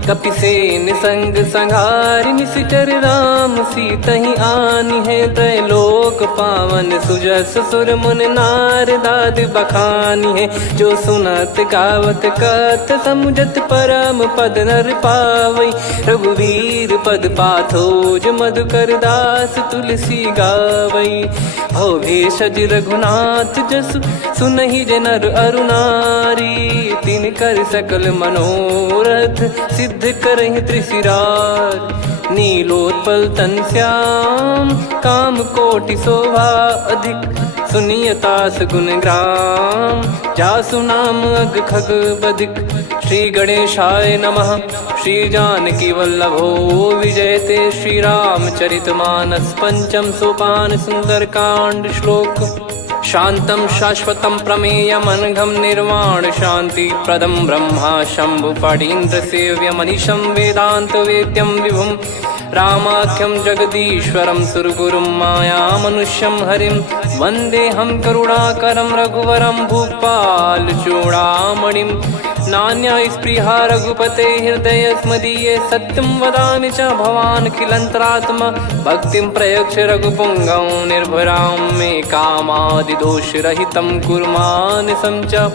कपिसेन संग संहारि, निशिचर राम सीतहि आनि है। त्रैलोक पावन सुजस सुर मुन नार, दाद बखानी है। जो सुनत गावत कथ, समुझत परम पद नर पावै। रघुवीर पद पाथोज, मधुकर दास तुलसी गावै। भवेशज रघुनाथ जसु, सुनहि जे नर अरु नारी। तिन कर सकल मनोरथ, सिद्ध करहि त्रिशिराज। नीलोत्पल तन श्याम, काम कोटि शोभा अधिक। सुनियतास गुण ग्राम, जासु नाम अग खग बदिक। श्री गणेशाय नमः। श्री जानकी वल्लभो विजयते, श्री रामचरितमानस। पंचम सोपान सुंदरकांड श्लोक। शांतं शाश्वतं प्रमेयमनघं निर्वाण शांति प्रदं ब्रह्मा शंभु फणीन्द्र सेव्य मनीषं वेदांत वेद्यं विभुं। रामाख्यं जगदीश्वरं सुरगुरुं माया मनुष्यं हरिं। वन्देऽहं करुणाकरं रघुवरं भूपाल चूडामणिं। नान्या स्पृहा रघुपते हृदय स्मदीये, सत्यं वदामि च भवानखिलन्तरात्मा। भक्तिं प्रयच्छ रघुपुङ्गं निर्भरां मे कामादिदोषरहितं कुर्मानिसं च।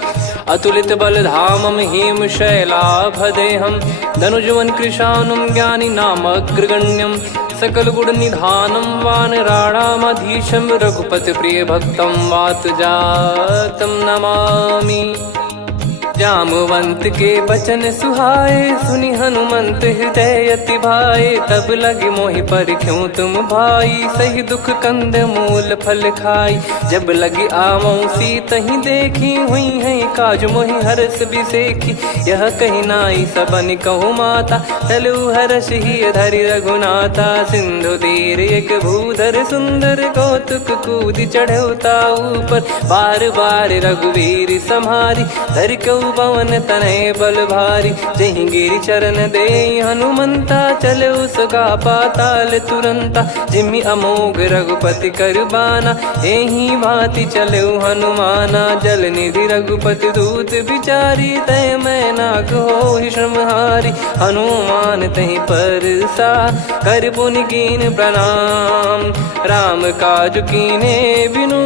अतुलितबलधामं हेमशैलाभदेहं, धनुजवन कृशानुं ज्ञानिनामग्रगण्यं। सकलगुणनिधानं वानराणामधीशं, रघुपतिप्रियभक्तं वातजातं नमामि। जामवंत के बचन सुहाए, सुनि हनुमंत हृदय अति भाए। तब लगे मोहि पर क्यों तुम भाई, सही दुख कंद मूल फल खाई। जब लगी आवऊं सीतहि देखी, हुई है काज मोहि हरस बिसेखी। यह कही नाई सबन कहु माता, चलु हरष ही धरि रघुनाथा। सिंधु तीर एक भूधर सुंदर, कौतुक कूद चढ़ौता ऊपर। बार बार रघुवीर सम्हारी, धरि कऊ पवन तनय बल भारी। जहि गिरि चरण दे हनुमंता, चले उसका पाताल तुरंता। जिमि अमोघ रघुपति कर बाना, एहि भांति चले हनुमाना। जल निधि रघुपति दूत बिचारी, तय मैं नाग होहि श्रमहारी। हनुमान तहि परसा, कर पुनि कीन प्रणाम। राम काज कीने बिनु,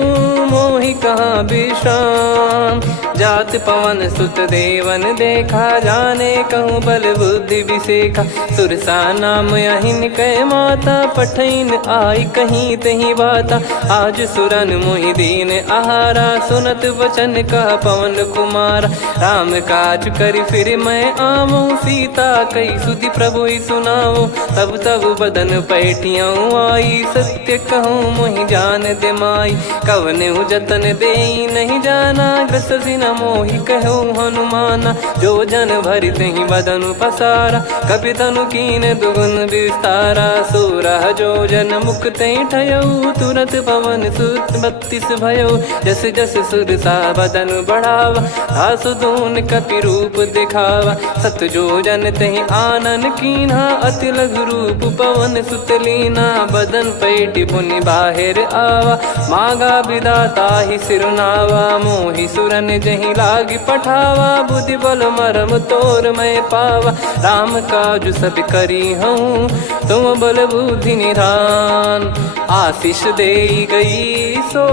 मोहि कहाँ विश्राम। जात पवन सुत देवन देखा, जाने कहूँ बल बुद्धि विसेखा। सुरसा नाम अहिन कै माता, पठैन आई कहीं तहीं बाता। आज सुरन मोहि दीन आहारा, सुनत वचन कह पवन कुमारा। राम काज करि फिर मैं आवऊं, सीता कई सुधि प्रभु ही सुनाऊं। तब तब बदन पैठियाँ आई, सत्य कहूँ मोहि जान दे माई। कवने जतन दे नहीं जाना, ग्रसि न मोहि कहूँ हनुमाना। जो जन भरि तहि बदनु पसारा, कपि तनु कीन दुगुन विस्तारा। सोरह जो जन मुख तहि ठयऊ, तुरत पवन सुत 32 भयऊ। जस जस सुरसा बदन बढ़ावा, आसु दून कपि रूप दिखावा। सत जो जन तहि आनन कीन्हा, अति लघु रूप पवन सुत लीना। बदन पैटि पुनि बाहिर आवा, मांगा विधाता ही सिरुनावा। मोहि सुरन जहि लागी पठावा, बुद्धि बल मरम तोर मैं पावा। राम काज सब करी हूँ, तुम बल बुद्धि निधान। आशीष दे गई सो,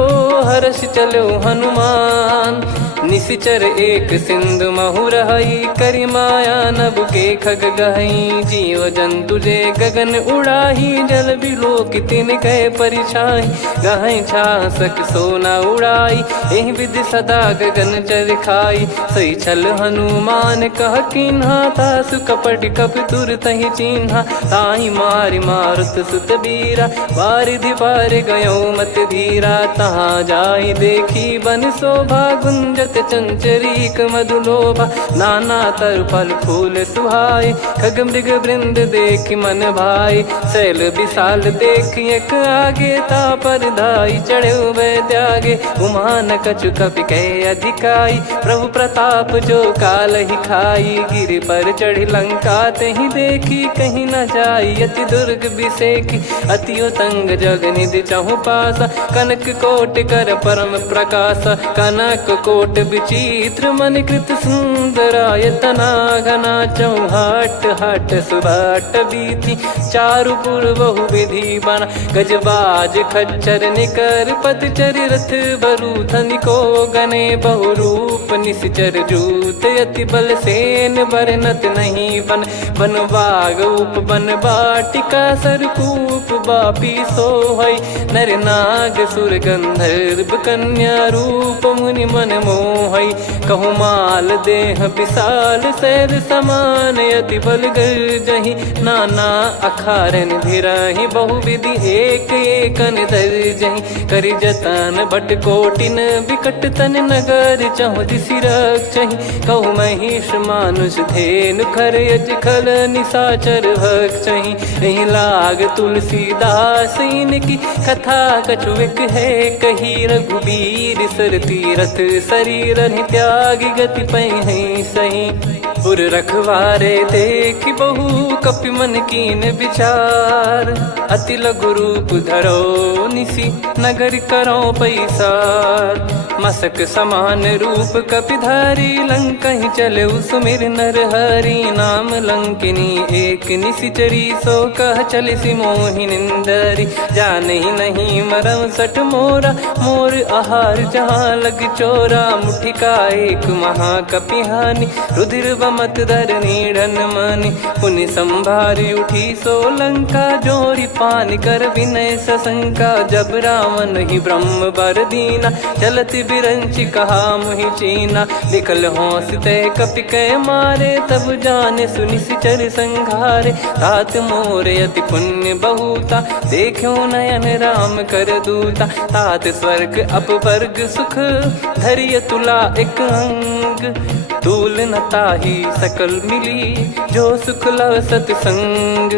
हर्ष चलो हनुमान। निशिचर एक सिंधु महु रहई, करि माया नभ के खग गहई। जीव जंतु जे गगन उड़ाही, जल बिलोक तिन कह परिछाई। गहई छासक सोना उड़ाई, एहि विधि सदा गगन चर खाई। सही छल हनुमान कह कीन्हा, तासु कपट कपि तुर तहि चिन्हा। ताहि मारि मारुत सुत बीरा, वारिधि पार गयो मत धीरा। तहाँ जाई देखी बन शोभा, गुंजत चंचरीक मधुलोभा। नाना तर फल फूल सुहाए, खग मृग वृंद देख मन भाई। शैल विशाल देख एक आगे, तापर धाई चढ़े वै त्यागे। उमा न कछु कपि कह अधिकाई, प्रभु प्रताप जो काल ही खाई। गिरि पर चढ़ी लंका तहि देखी, कहीं न जाई अति दुर्ग बिसेखी। अति उतंग जग निधि चहु पासा, कनक कोट कर परम प्रकाशा। कनक कोट विचित्र मन कृत सुंदरायतना। घना चौहाट हाट सुबाट बीती, चारु पुर बहु विधि बना। गजबाज खच्चर निकर पतचर, रथ बरु धनिको गने। बहु रूप निश्चर जूत, अति बल सेन बरनत नहीं बन। बन बाग उप बन बाटिका, सरकूप बापी सोहई। नर नाग सुर गंधर्व कन्या, रूप मुनि मन मोहई। कहु माल देह विशाल, सैर समान अति बल गर्जहि। नाना अखारन भिरहि, बहु विधि एक एकन धरजहि। करि जतन भट कोटिन, विकट तन नगर चहु दिसि रक्षहि। कहु महिष मानुष धेनु, खर यज खल निशाचर भक्षहि। एहि लाग तुलसीदास इनकी, कथा कछु एक है कही। रघुबीर सर तीरथ शरीर, त्यागी गति पै सही। पुर रखवारे देखि बहु, कपि मन कीन विचार। अति लघु रूप धरो निसी, नगर करो पैसार। मसक समान रूप कपिधारी, लंकहि चले सुमिर नर हरि। नाम लंकिनी एक निशिचरी, सो कह चलिसि मोहि निंदरी। जानहि नहीं मरम सठ मोरा, मोर आहार जहाँ लग चोरा। मुठिका एक महाकपिहानि, रुधिर मत धरनी ढन मानी। पुनि संभारी उठी सोलंका, जोरी पान कर विनय सशंका। जब रावण ही ब्रह्म बर दीना, चलत बिरंच कहा मुहि चीना। निकल होंस तय कपि कै मारे, तब जाने सुनि सिचर संघारे। तात मोर अति पुण्य बहुता, देखो नयन राम कर दूता। तात स्वर्ग अपवर्ग सुख, धैर्य तुला एक अंग। तूल न ताहि सकल मिली, जो सुख लव सतसंग।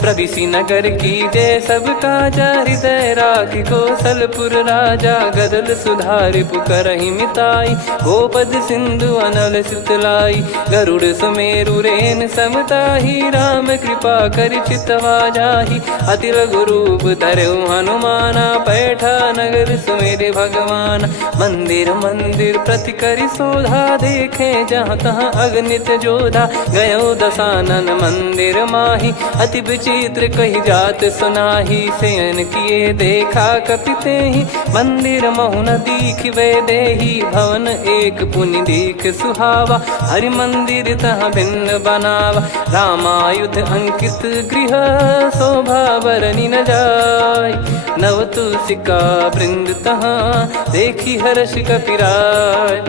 प्रविसी नगर की जय सब काजा, हृदय राखि कौशलपुर राजा। गदल सुधारि पुकारहि मिताई, गोपद सिंधु अनल सितलाई। गरुड़ सुमेरु रेन समताहि, राम कृपा कर चितवा जाहि। अति लघु रूप धरऊ हनुमाना, पैठा नगर सुमेरे भगवान। मंदिर मंदिर प्रति करि शोधा, देखे जहाँ तहाँ अगणित जोधा। गयो दशानन मंदिर माही, अति विचित्र कही जात सुनाही। शयन किए देखा कपिते ही, मंदिर महु न दीख वे देही। भवन एक पुनि दीख सुहावा, हरि मंदिर तहाँ भिन्न बनावा। रामायुध अंकित गृह, शोभा बरनी न जाय। नव तुलसी का वृंद तहाँ, देखी हर्ष कपिराय।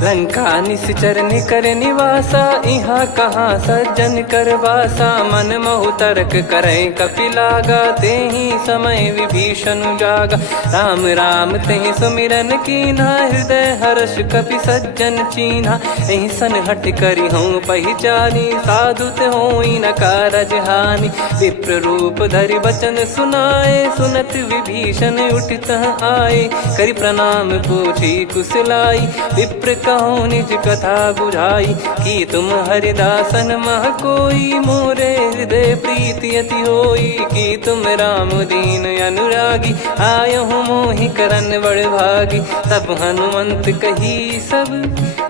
लंका निश्चर निकर निवासा, यहाँ कहाँ सज्जन कर वासा। मन महु तर्क करें कपिलागा, तेहि समय विभीषण जागा। राम राम तेहि सुमिरन कीन्हा, हृदय हर्ष कपि सज्जन चीन्हा। एहि सन हट करि हूँ पहिचानी, साधु ते होई न कारज हानि। विप्र रूप धरि बचन सुनाए, सुनत विभीषण उठित आए। करि प्रणाम पूछी कुशलाई, विप्र कहो निज कथा बुझाई। कि तुम हरिदासन मह कोई, मोरे हृदय प्रीति अति होई। कि तुम राम दीन अनुरागी, आयहु मोहि करन बड़ भागी। तब हनुमंत कही सब,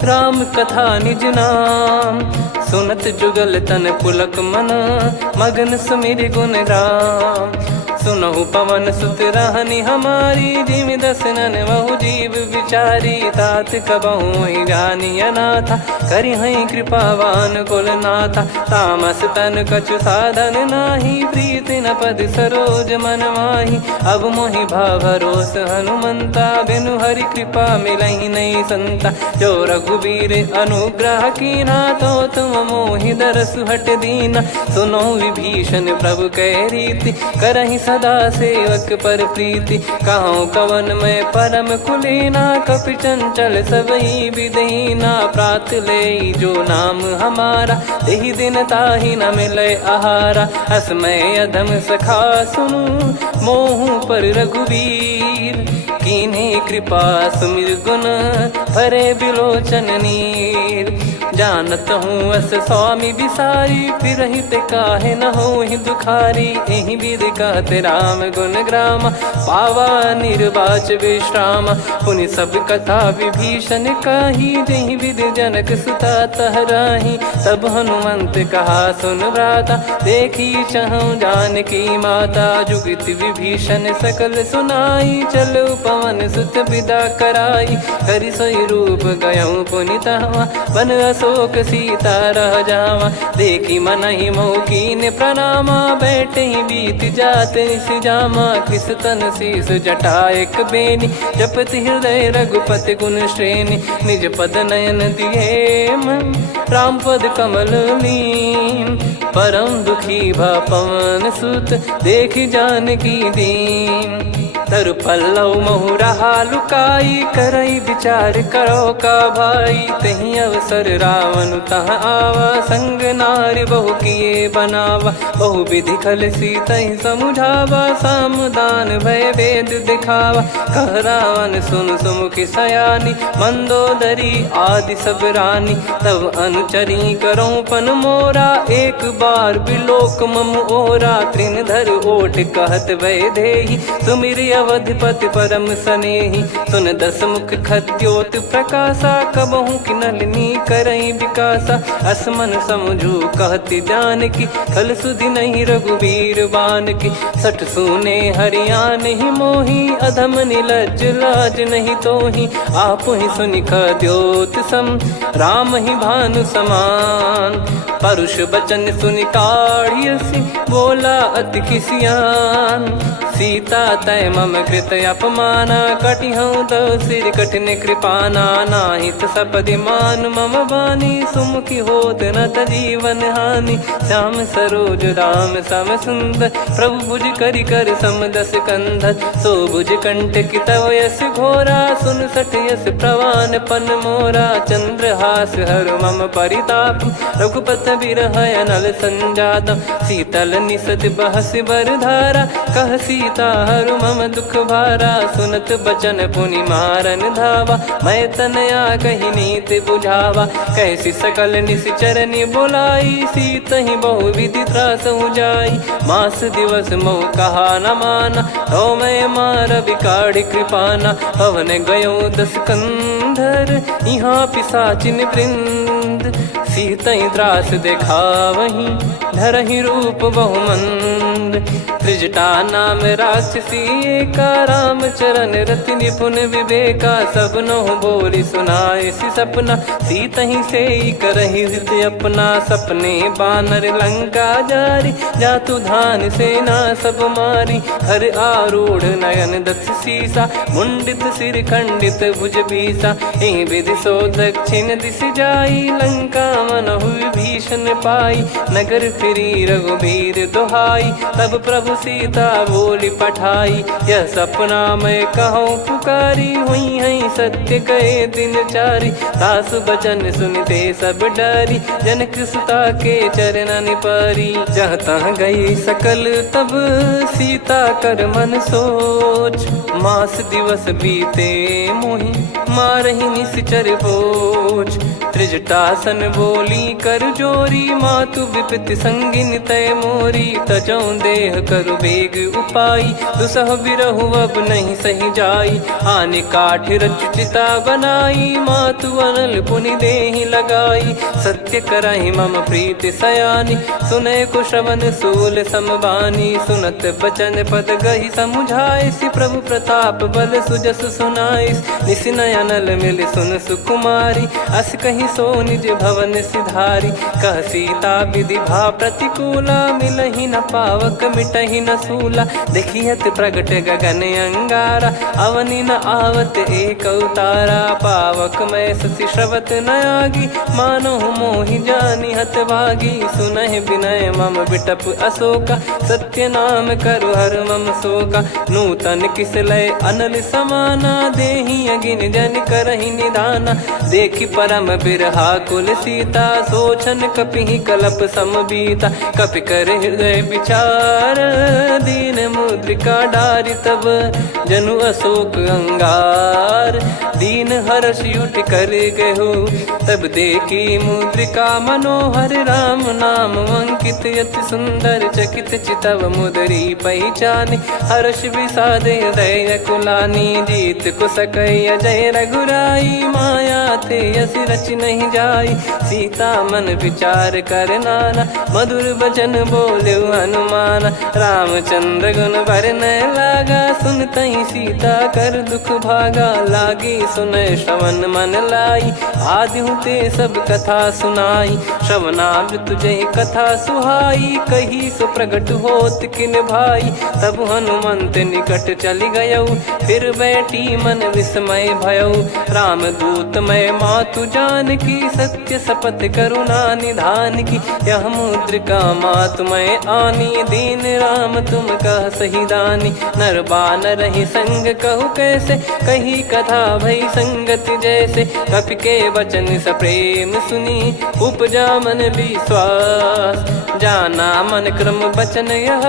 राम कथा निज नाम। सुनत जुगल तन पुलक मना, मगन सुमिर गुण राम। सुनहु पवन सुत रहनी हमारी, जिमि दसनन महु जीव विचारी। तात कबहु ही जानी अनाथा, करि हई कृपावान कुल नाथा। तामस तन कछु साधन नाही, प्रीति न पद सरोज मन माही। अब मोहि भाव भरोस हनुमंता, बिनु हरि कृपा मिलहि नहीं संता। जो रघुबीर अनुग्रह कीना, तो तुम मोहि दरसु हट दीना। सुनो विभीषण प्रभु कह रीति, करहि सदा सेवक पर प्रीति। कहूँ कवन में परम कुलीना, कपि चंचल सबई विदहीना। प्रात ले जो नाम हमारा, तेहि दिन ताहि न मिले आहारा। असमय अधम सखा सुनु, मोहु पर रघुवीर। कीन्हे कृपा सुमिर गुण, भरे बिलोचन नीर। जानत हूँ अस स्वामी बिसारी, फिर हित काहे न हो ही दुखारी। एहि विधि कहते राम गुण ग्राम, पावा निर्वाच विश्राम। पुनि सब कथा विभीषण काही, जहि विधि जनक सुता तहराही। तब हनुमंत कहा सुन भ्राता, देखी चहु जानकी माता। जुगित विभीषण सकल सुनाई, चलो पवन सुत विदा कराई। करि सोई रूप गयऊँ पुनि तहवा, बन अशोक सीता रह जावा। देखी मनहि मोह कीन्ह प्रणामा, बैठे ही बीत जात निस जामा। किस तन शीस जटा एक बेनी, जपति हृदय रघुपति गुण श्रेणी। निज पद नयन दिए मन, राम पद कमल लीन। परम दुखी भा पवन सुत, देखि जानकी दीन। तरु पल्लव महु रहा लुकाई, करई विचार करो का भाई। तहि अवसर रावण तहाँ आवा, संग नार बहु किए बनावा। बहु विधि खल सीतहि समुझावा, सामदान भय वेद दिखावा। कह रावण सुन सुमुखि सयानी, मंदोदरी आदि सब रानी। तब अनुचरी करो पन मोरा, एक बार बिलोक मम ओरा। तृण धर ओट कहत वै देहि, सुमिर अवधिपति परम सनेही। सुन दस मुख खद्योत प्रकाशा, कबहू की नलिनी करई विकासा। असमन समझू कहती जान की, खल सुधि नहीं रघुबीर बान की। सठ सुने हरियाण ही मोही, अधम निलज लाज नहीं तोही। आप ही सुनि खद्योत सम, राम ही भानु समान। परुष बचन सुनि काढ़ियसि, बोला अति किसियान। सीता तय मम कृत अपमाना, कटिहऊँ दो सिर कठिन कृपाना। नाहित सपदि मान मम बानी, सुमुखी होत न जीवन हानि। श्याम सरोज राम सम सुंदर, प्रभु भुज करि कर सम दस कंधर। सो भुज कंटक तव यस घोरा, सुन सठ यस प्रवान पन मोरा। चंद्रहास हर मम परिताप, रघुपत बिरह अनल संजातम। शीतल निसत बहस बर धारा, कह सीता हरु मम दुख भारा। सुनत बचन पुनि मारन धावा, मैं तनया कही नीत बुझावा। कैसी सकल निश्चरनि बोलाई, सीत ही बहु विधि त्रास जाई। मास दिवस मोह कहा न माना, तो मैं मार बिकाढ़ कृपाना। पवन गयो दस कंधर, यहाँ पिशाचिन वृंद। सीतई त्रास देखावहीं, धरहि रूप बहुमंद। त्रिजटा नाम राक्षसी एका, राम चरण रति निपुण विवेका। सबनो बोली सुनाए सि सपना, सीतहि से करहि हित अपना। सपने बानर लंका जारी, जातु धान सेना सब मारी। हर आरूढ़ नयन दस सीसा, मुंडित सिर खंडित भुज बीसा। एहि विधि सो दक्षिण दिश जाई, लंका मनहु भीषण पाई। नगर फिरी रघुबीर दोहाई, तब प्रभु सीता बोली पठाई। यह सपना मैं कहूँ पुकारी, हुई है सत्य कहे दिन चारी। सासु बचन सुनते सब डरी, जनक सुता के चरण परी। जहाँ तहाँ गई सकल तब, सीता कर मन सोच। मास दिवस बीते मोहि, मारहि निश्चर बोझ। त्रिजटासन बोली कर जोरी, मातु विपति संगिन तय मोरी। तजौ देह करु बेग उपाई, दुसह बिरहु अब नहीं सही जाई। आने काठ रचिता बनाई, मातु अनल पुनि देहि लगाई। सत्य करहि मम प्रीति सयानी, सुनय को श्रवण सूल समबानी। सुनत बचन पद गहि समुझाए, सि प्रभु प्रताप बल सुजस सुनाइस। निस नयनल मिल सुन सुकुमारी, अस कहि सो निज भवन सिधारी। कह सीता विधि भा प्रतिकूला, मिलहि न पावक मिटहि न सूला। देखियत प्रगट गगन अंगारा, अवनि न आवत एक अवतारा। पावक मैं ससि श्रवत न आगी, मानो मोहि जानि हत भागी। सुनहि विनय मम बिटप अशोका, सत्य नाम करु हर मम शोका। नूतन किस लय अनल समाना, देहि अगिन जन करहि निदाना। देखि परम बिरहा कुल सीता, सोचन कपिहि कलप समबीता। कपि कर हृदय विचार, दीन मुद्रिका डारि तब। जनु अशोक अंगार, दीन हर्ष उठ कर गहु। तब देखी मुद्रिका मनोहर, राम नाम अंकित अति सुंदर। चकित चितव मुदरी पहचाने, हर्ष विषाद हृदय कुलानी। जीत को सकय अजय रघुराई, माया थे यस रच नहीं जाई। सीता मन विचार कर नाना, मधुर वचन बोले हनुमान। रामचंद्र गुण भरने लागा, सुनतहि सीता कर दुख भागा। लागी सुनय श्रवण मन लाई, आदि ते सब कथा सुनाई। श्रवणाब तुझे कथा सुहाई, कही सो प्रगट होत किन भाई। तब हनुमंत निकट चली गयौ, फिर बैठी मन विस्मय भयौ। राम दूत मैं मातु जान की, सत्य शपथ करुणा निधान की। यह मुद्रिका मातु मैं आनी, दीन राम तुम कह सही दानी। नर बानर ही संग कहु कैसे, कही कथा भई संगति जैसे। कपि के वचन सप्रेम सुनी, उपजा मन विश्वास। जाना मन क्रम बचन यह,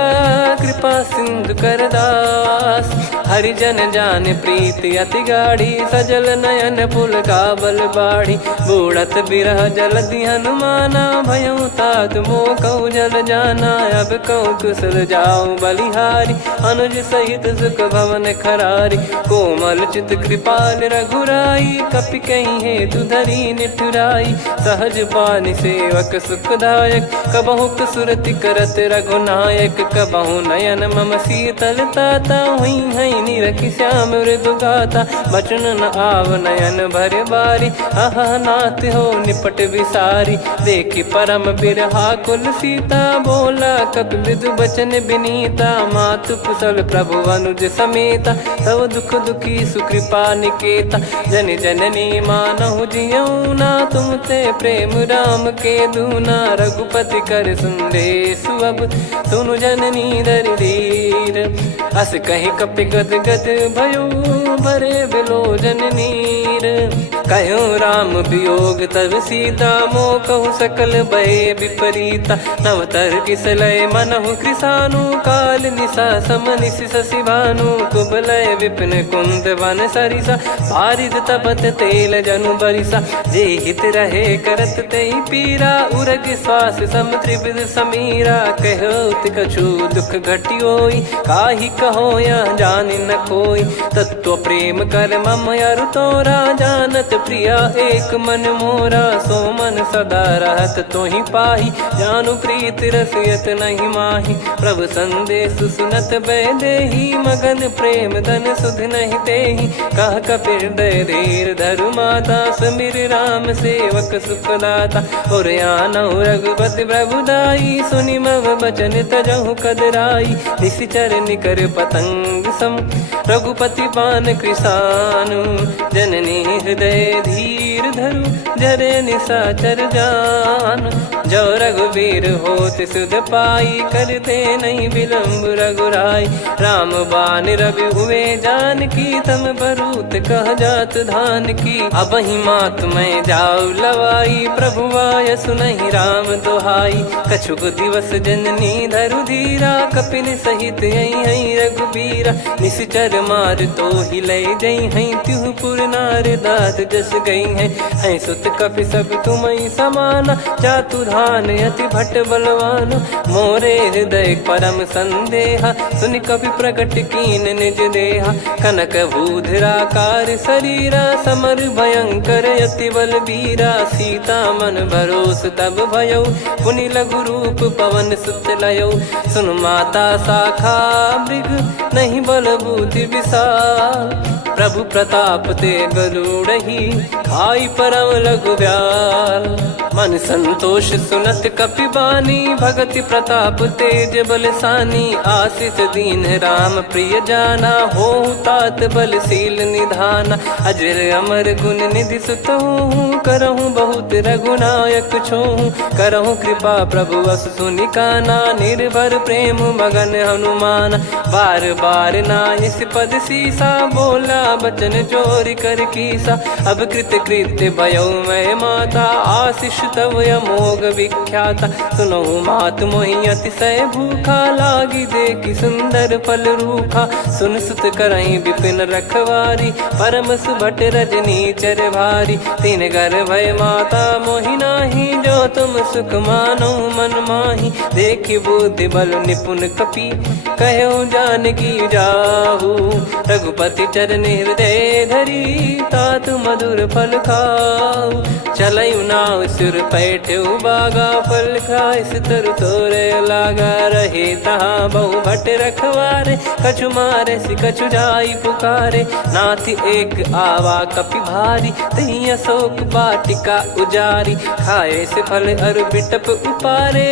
कृपा सिंधु कर दास। हरिजन जान प्रीति अति गाढ़ी, सजल नयन पुल काबल बाढ़ी। बूढ़त बिरह जलधि हनुमाना, भयउ तात मोह कहु जल जाना। अब कहु कुशल जाऊ बलिहारी, अनुज सहित सुख भवन खरारी। कोमल चित कृपाल रघुराई, कपि कहीं हेतु धरी निठुराई। सहज पानि सेवक सुखदायक, कबहु सुरति करत रघुनायक। कबहु नयन मम शीतल ताता, हुई है निरखि श्याम मृदु गाता। बचन न आव नयन भर बारी, अह नाथ हो निपट विसारी। देखि परम बिरहा कुल सीता, बोला कपि मृदु बचन बिनीता। मातु कुशल प्रभु अनुज समेता, तव दुख दुखी सुकृपा निकेता। जन जननी मानहु जियऊ ना, तुम ते प्रेम राम के दूना। रघुपति कर संदेशु अब, सुनु जननी दर धीर। अस कहीं कपि गद गद भयो, भरे बिलोचन नीर। कहूँ राम वियोग तब सीता, मोह कहूँ सकल भय विपरीता। नवतर किसलय मनहु कृसानु, काल निशा समनिश शशि भानु। कुबलय विपिन कुंद वन सरिसा, पारिद तपत तेल जनु बरिसा। जे हित रहे करत तेहि पीरा, उरग श्वास सम त्रिविध समीरा। कहत कछु दुख घटियोई, काहि कहो यह जानि न कोई। तत्व प्रेम कर मम अरु तोरा, जानत प्रिया एक मन मोरा। सो मन सदा रहत तोहि पाही, जानु प्रीत रसियत नहीं माही। प्रभु संदेश सुनत बैदेही, मगन प्रेम धन सुध नहीं तेहि। कह कपि हृदय धीर धरु माता, समिर राम सेवक सुखदाता। और आनहु रघुपति प्रभुदाई, सुनि मम बचन तजहु कदराई। निशिचर निकर पतंग सम, रघुपति पान कृसानु। जननी हृदय धीर धरु, जरे निशाचर जान। जो रघुवीर होत सुध पाई, करते नहीं विलम्ब रघुराई। राम बान रवि हुए जानकी, तम बरूत कह जात धान की। अब ही मात मैं जाऊ लवाई, प्रभु आय सुनहि राम दोहाई। कछुक दिवस जननी धरु धीरा, कपिन सहित यही रघुबीरा। निश्चर मार तो ही ले जई हैं, त्युह पुर नार दाद जस गई हैं। सुत कपि सब तुमहि समाना, जातु धान अति भट बलवान। मोरे हृदय परम संदेहा, सुनि कपि प्रकट कीन निज देहा। कनक भूधराकार शरीरा, समर भयंकर अति बलबीरा। सीता मन भरोस तब भयउ, पुनि लघु रूप पवन सुत लयउ। सुन माता शाखा मृग, नहीं बल बुद्धि विशाल। प्रभु प्रताप ते गरुड़हि, खाई परम लघु ब्याल। मन संतोष सुनत कपि बानी, भगति प्रताप तेज बलसानी। आशीष दीन राम प्रिय जाना, होहु तात बलशील निधाना। अजर अमर गुण निधि सुतहु, करहु बहुत रघुनायक छोहु। करहु कृपा प्रभु अस सुनि काना, निर्भर प्रेम मगन हनुमान। बार बार नायस पद सीसा, बोला बचन चोरी कर कीसा। अब कृत कृत्य भयो मैं माता, आशीष तव अमोघ विख्याता। सुनहु मात मोहि अतिशय भूखा, लागी देखि सुंदर फल रूखा। सुन सुत करहि विपिन रखवारी, परम सुभट रजनी चर भारी। तीन घर भय माता मोहि नाही, जो तुम सुख मानो मन माही। देखि बुद्धि बल निपुण कपि, कहु जानकी जाहू। रघुपति चरण हृदय धरी, तात मधुर फल खाऊ। चलयु नाव सुर पैठ्यु बागा, फल खाय सितर तोरे लागा। रहे तहाँ बहु भट रखवारे, कछु मारे सि कछु जाई पुकारे। नाथ एक आवा कपि भारी, तही अशोक वाटिका उजारी। खाए से फल अर बिटप उपारे,